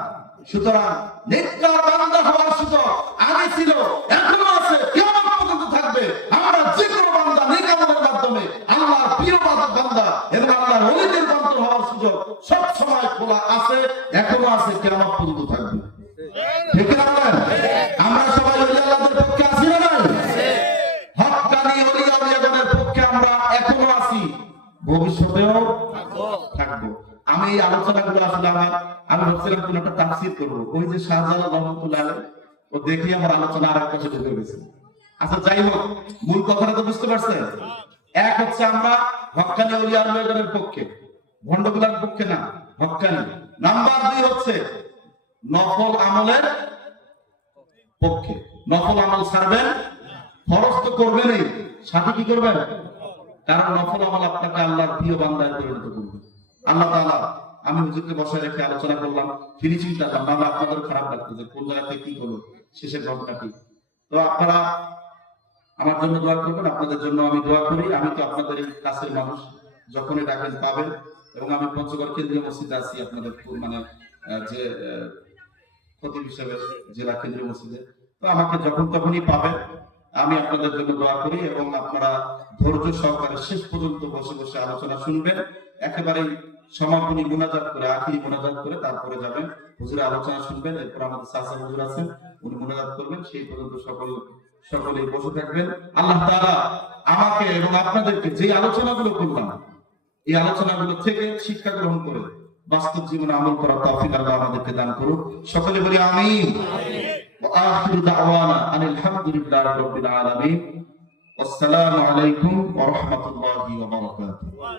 সুতরাং নেককার বান্দা হওয়ার সুযোগ আগে ছিল, এখনো আছে, কিয়ামত পর্যন্ত থাকবে। আমরা যে কোনো বান্দা নেকামতের মাধ্যমে আল্লাহর প্রিয় বান্দা এবং আল্লাহর ওলিদের বান্দা হওয়ার সুযোগ সব সময় খোলা আছে, এখনো আছে, কিয়ামত পর্যন্ত থাকবে। ঠিক না? আমরা সবাই ওলি আল্লাহদের পক্ষে আছি না নাই? হক্কানি ওলি আউলিয়াদের পক্ষে আমরা এখনো আছি, ভবিষ্যতেও থাকবো। আমি এই আলোচনাগুলো আসলে আমি ভাবছিলাম কোন একটা তাফসীর করবো, ওই যে শাহজালাল রহমাতুল্লাহ আলাইহি, ও দেখি আমার আলোচনা আর একটা ঢুকে গেছে। আচ্ছা, যাই হোক, মূল কথাটা তো বুঝতে পারছেন। এক হচ্ছে আমরা হক্কানি ওলি আউলিয়াদের পক্ষে, ভণ্ডগুলার পক্ষে না, হক্কানি। নাম্বার 2 হচ্ছে নফল আমলের পক্ষে। নফল আমল ছাড়বেন, ফরজ তো করবেনই, সাথে কি করবেন? কারণ নফল আমল আপনাকে আল্লাহর প্রিয় বান্দায় পরিণত করবে। আল্লাহ তাআলা, আমি হুজুরকে বসায় রেখে আলোচনা করলাম, ফিনিশিংটা নাহলে আপনাদের খারাপ লাগতো যে কোন জায়গাতে কি হলো, শেষের ঘটনাটি। তো আপনারা আমার জন্য দোয়া করবেন, আপনাদের জন্য আমি দোয়া করি। আমি তো আপনাদের এই কাছের মানুষ, যখনই ডাকেন পাবেন। এবং আমি পঞ্চগড় কেন্দ্রীয় মসজিদে আছি, আপনাদের মানে যে খতিব হিসেবে জেলা কেন্দ্রীয় মসজিদে, তো আমাকে যখন তখনই পাবেন। আমি আপনাদের জন্য দোয়া করি এবং আপনারা ধৈর্য সহকারে শেষ পর্যন্ত বসে বসে আলোচনা শুনবেন। একেবারে সমাপনী মুনাজাত করে, আখিরি মুনাজাত করে তারপরে যাবেন, হুজুরের আলোচনা শুনবেন। এরপর আমাদের চাচা হুজুর আছেন, উনি মুনাজাত করবেন, সেই পর্যন্ত সকলেই বসে থাকবেন। আল্লাহ তাআলা আমাকে এবং আপনাদেরকে যে আলোচনাগুলো করলাম, এই আলোচনাগুলো থেকে শিক্ষা গ্রহণ করে বাস্তব জীবনে আমল করার তৌফিক আল্লাহ আমাদেরকে দান করুন। সকলে বলি আমিন। ওয়া আখিরু দাওয়ানা আনিল হামদুলিল্লাহি রাব্বিল আলামিন। আসসালামু আলাইকুম ওয়া রাহমাতুল্লাহি ওয়া বারাকাতুহু।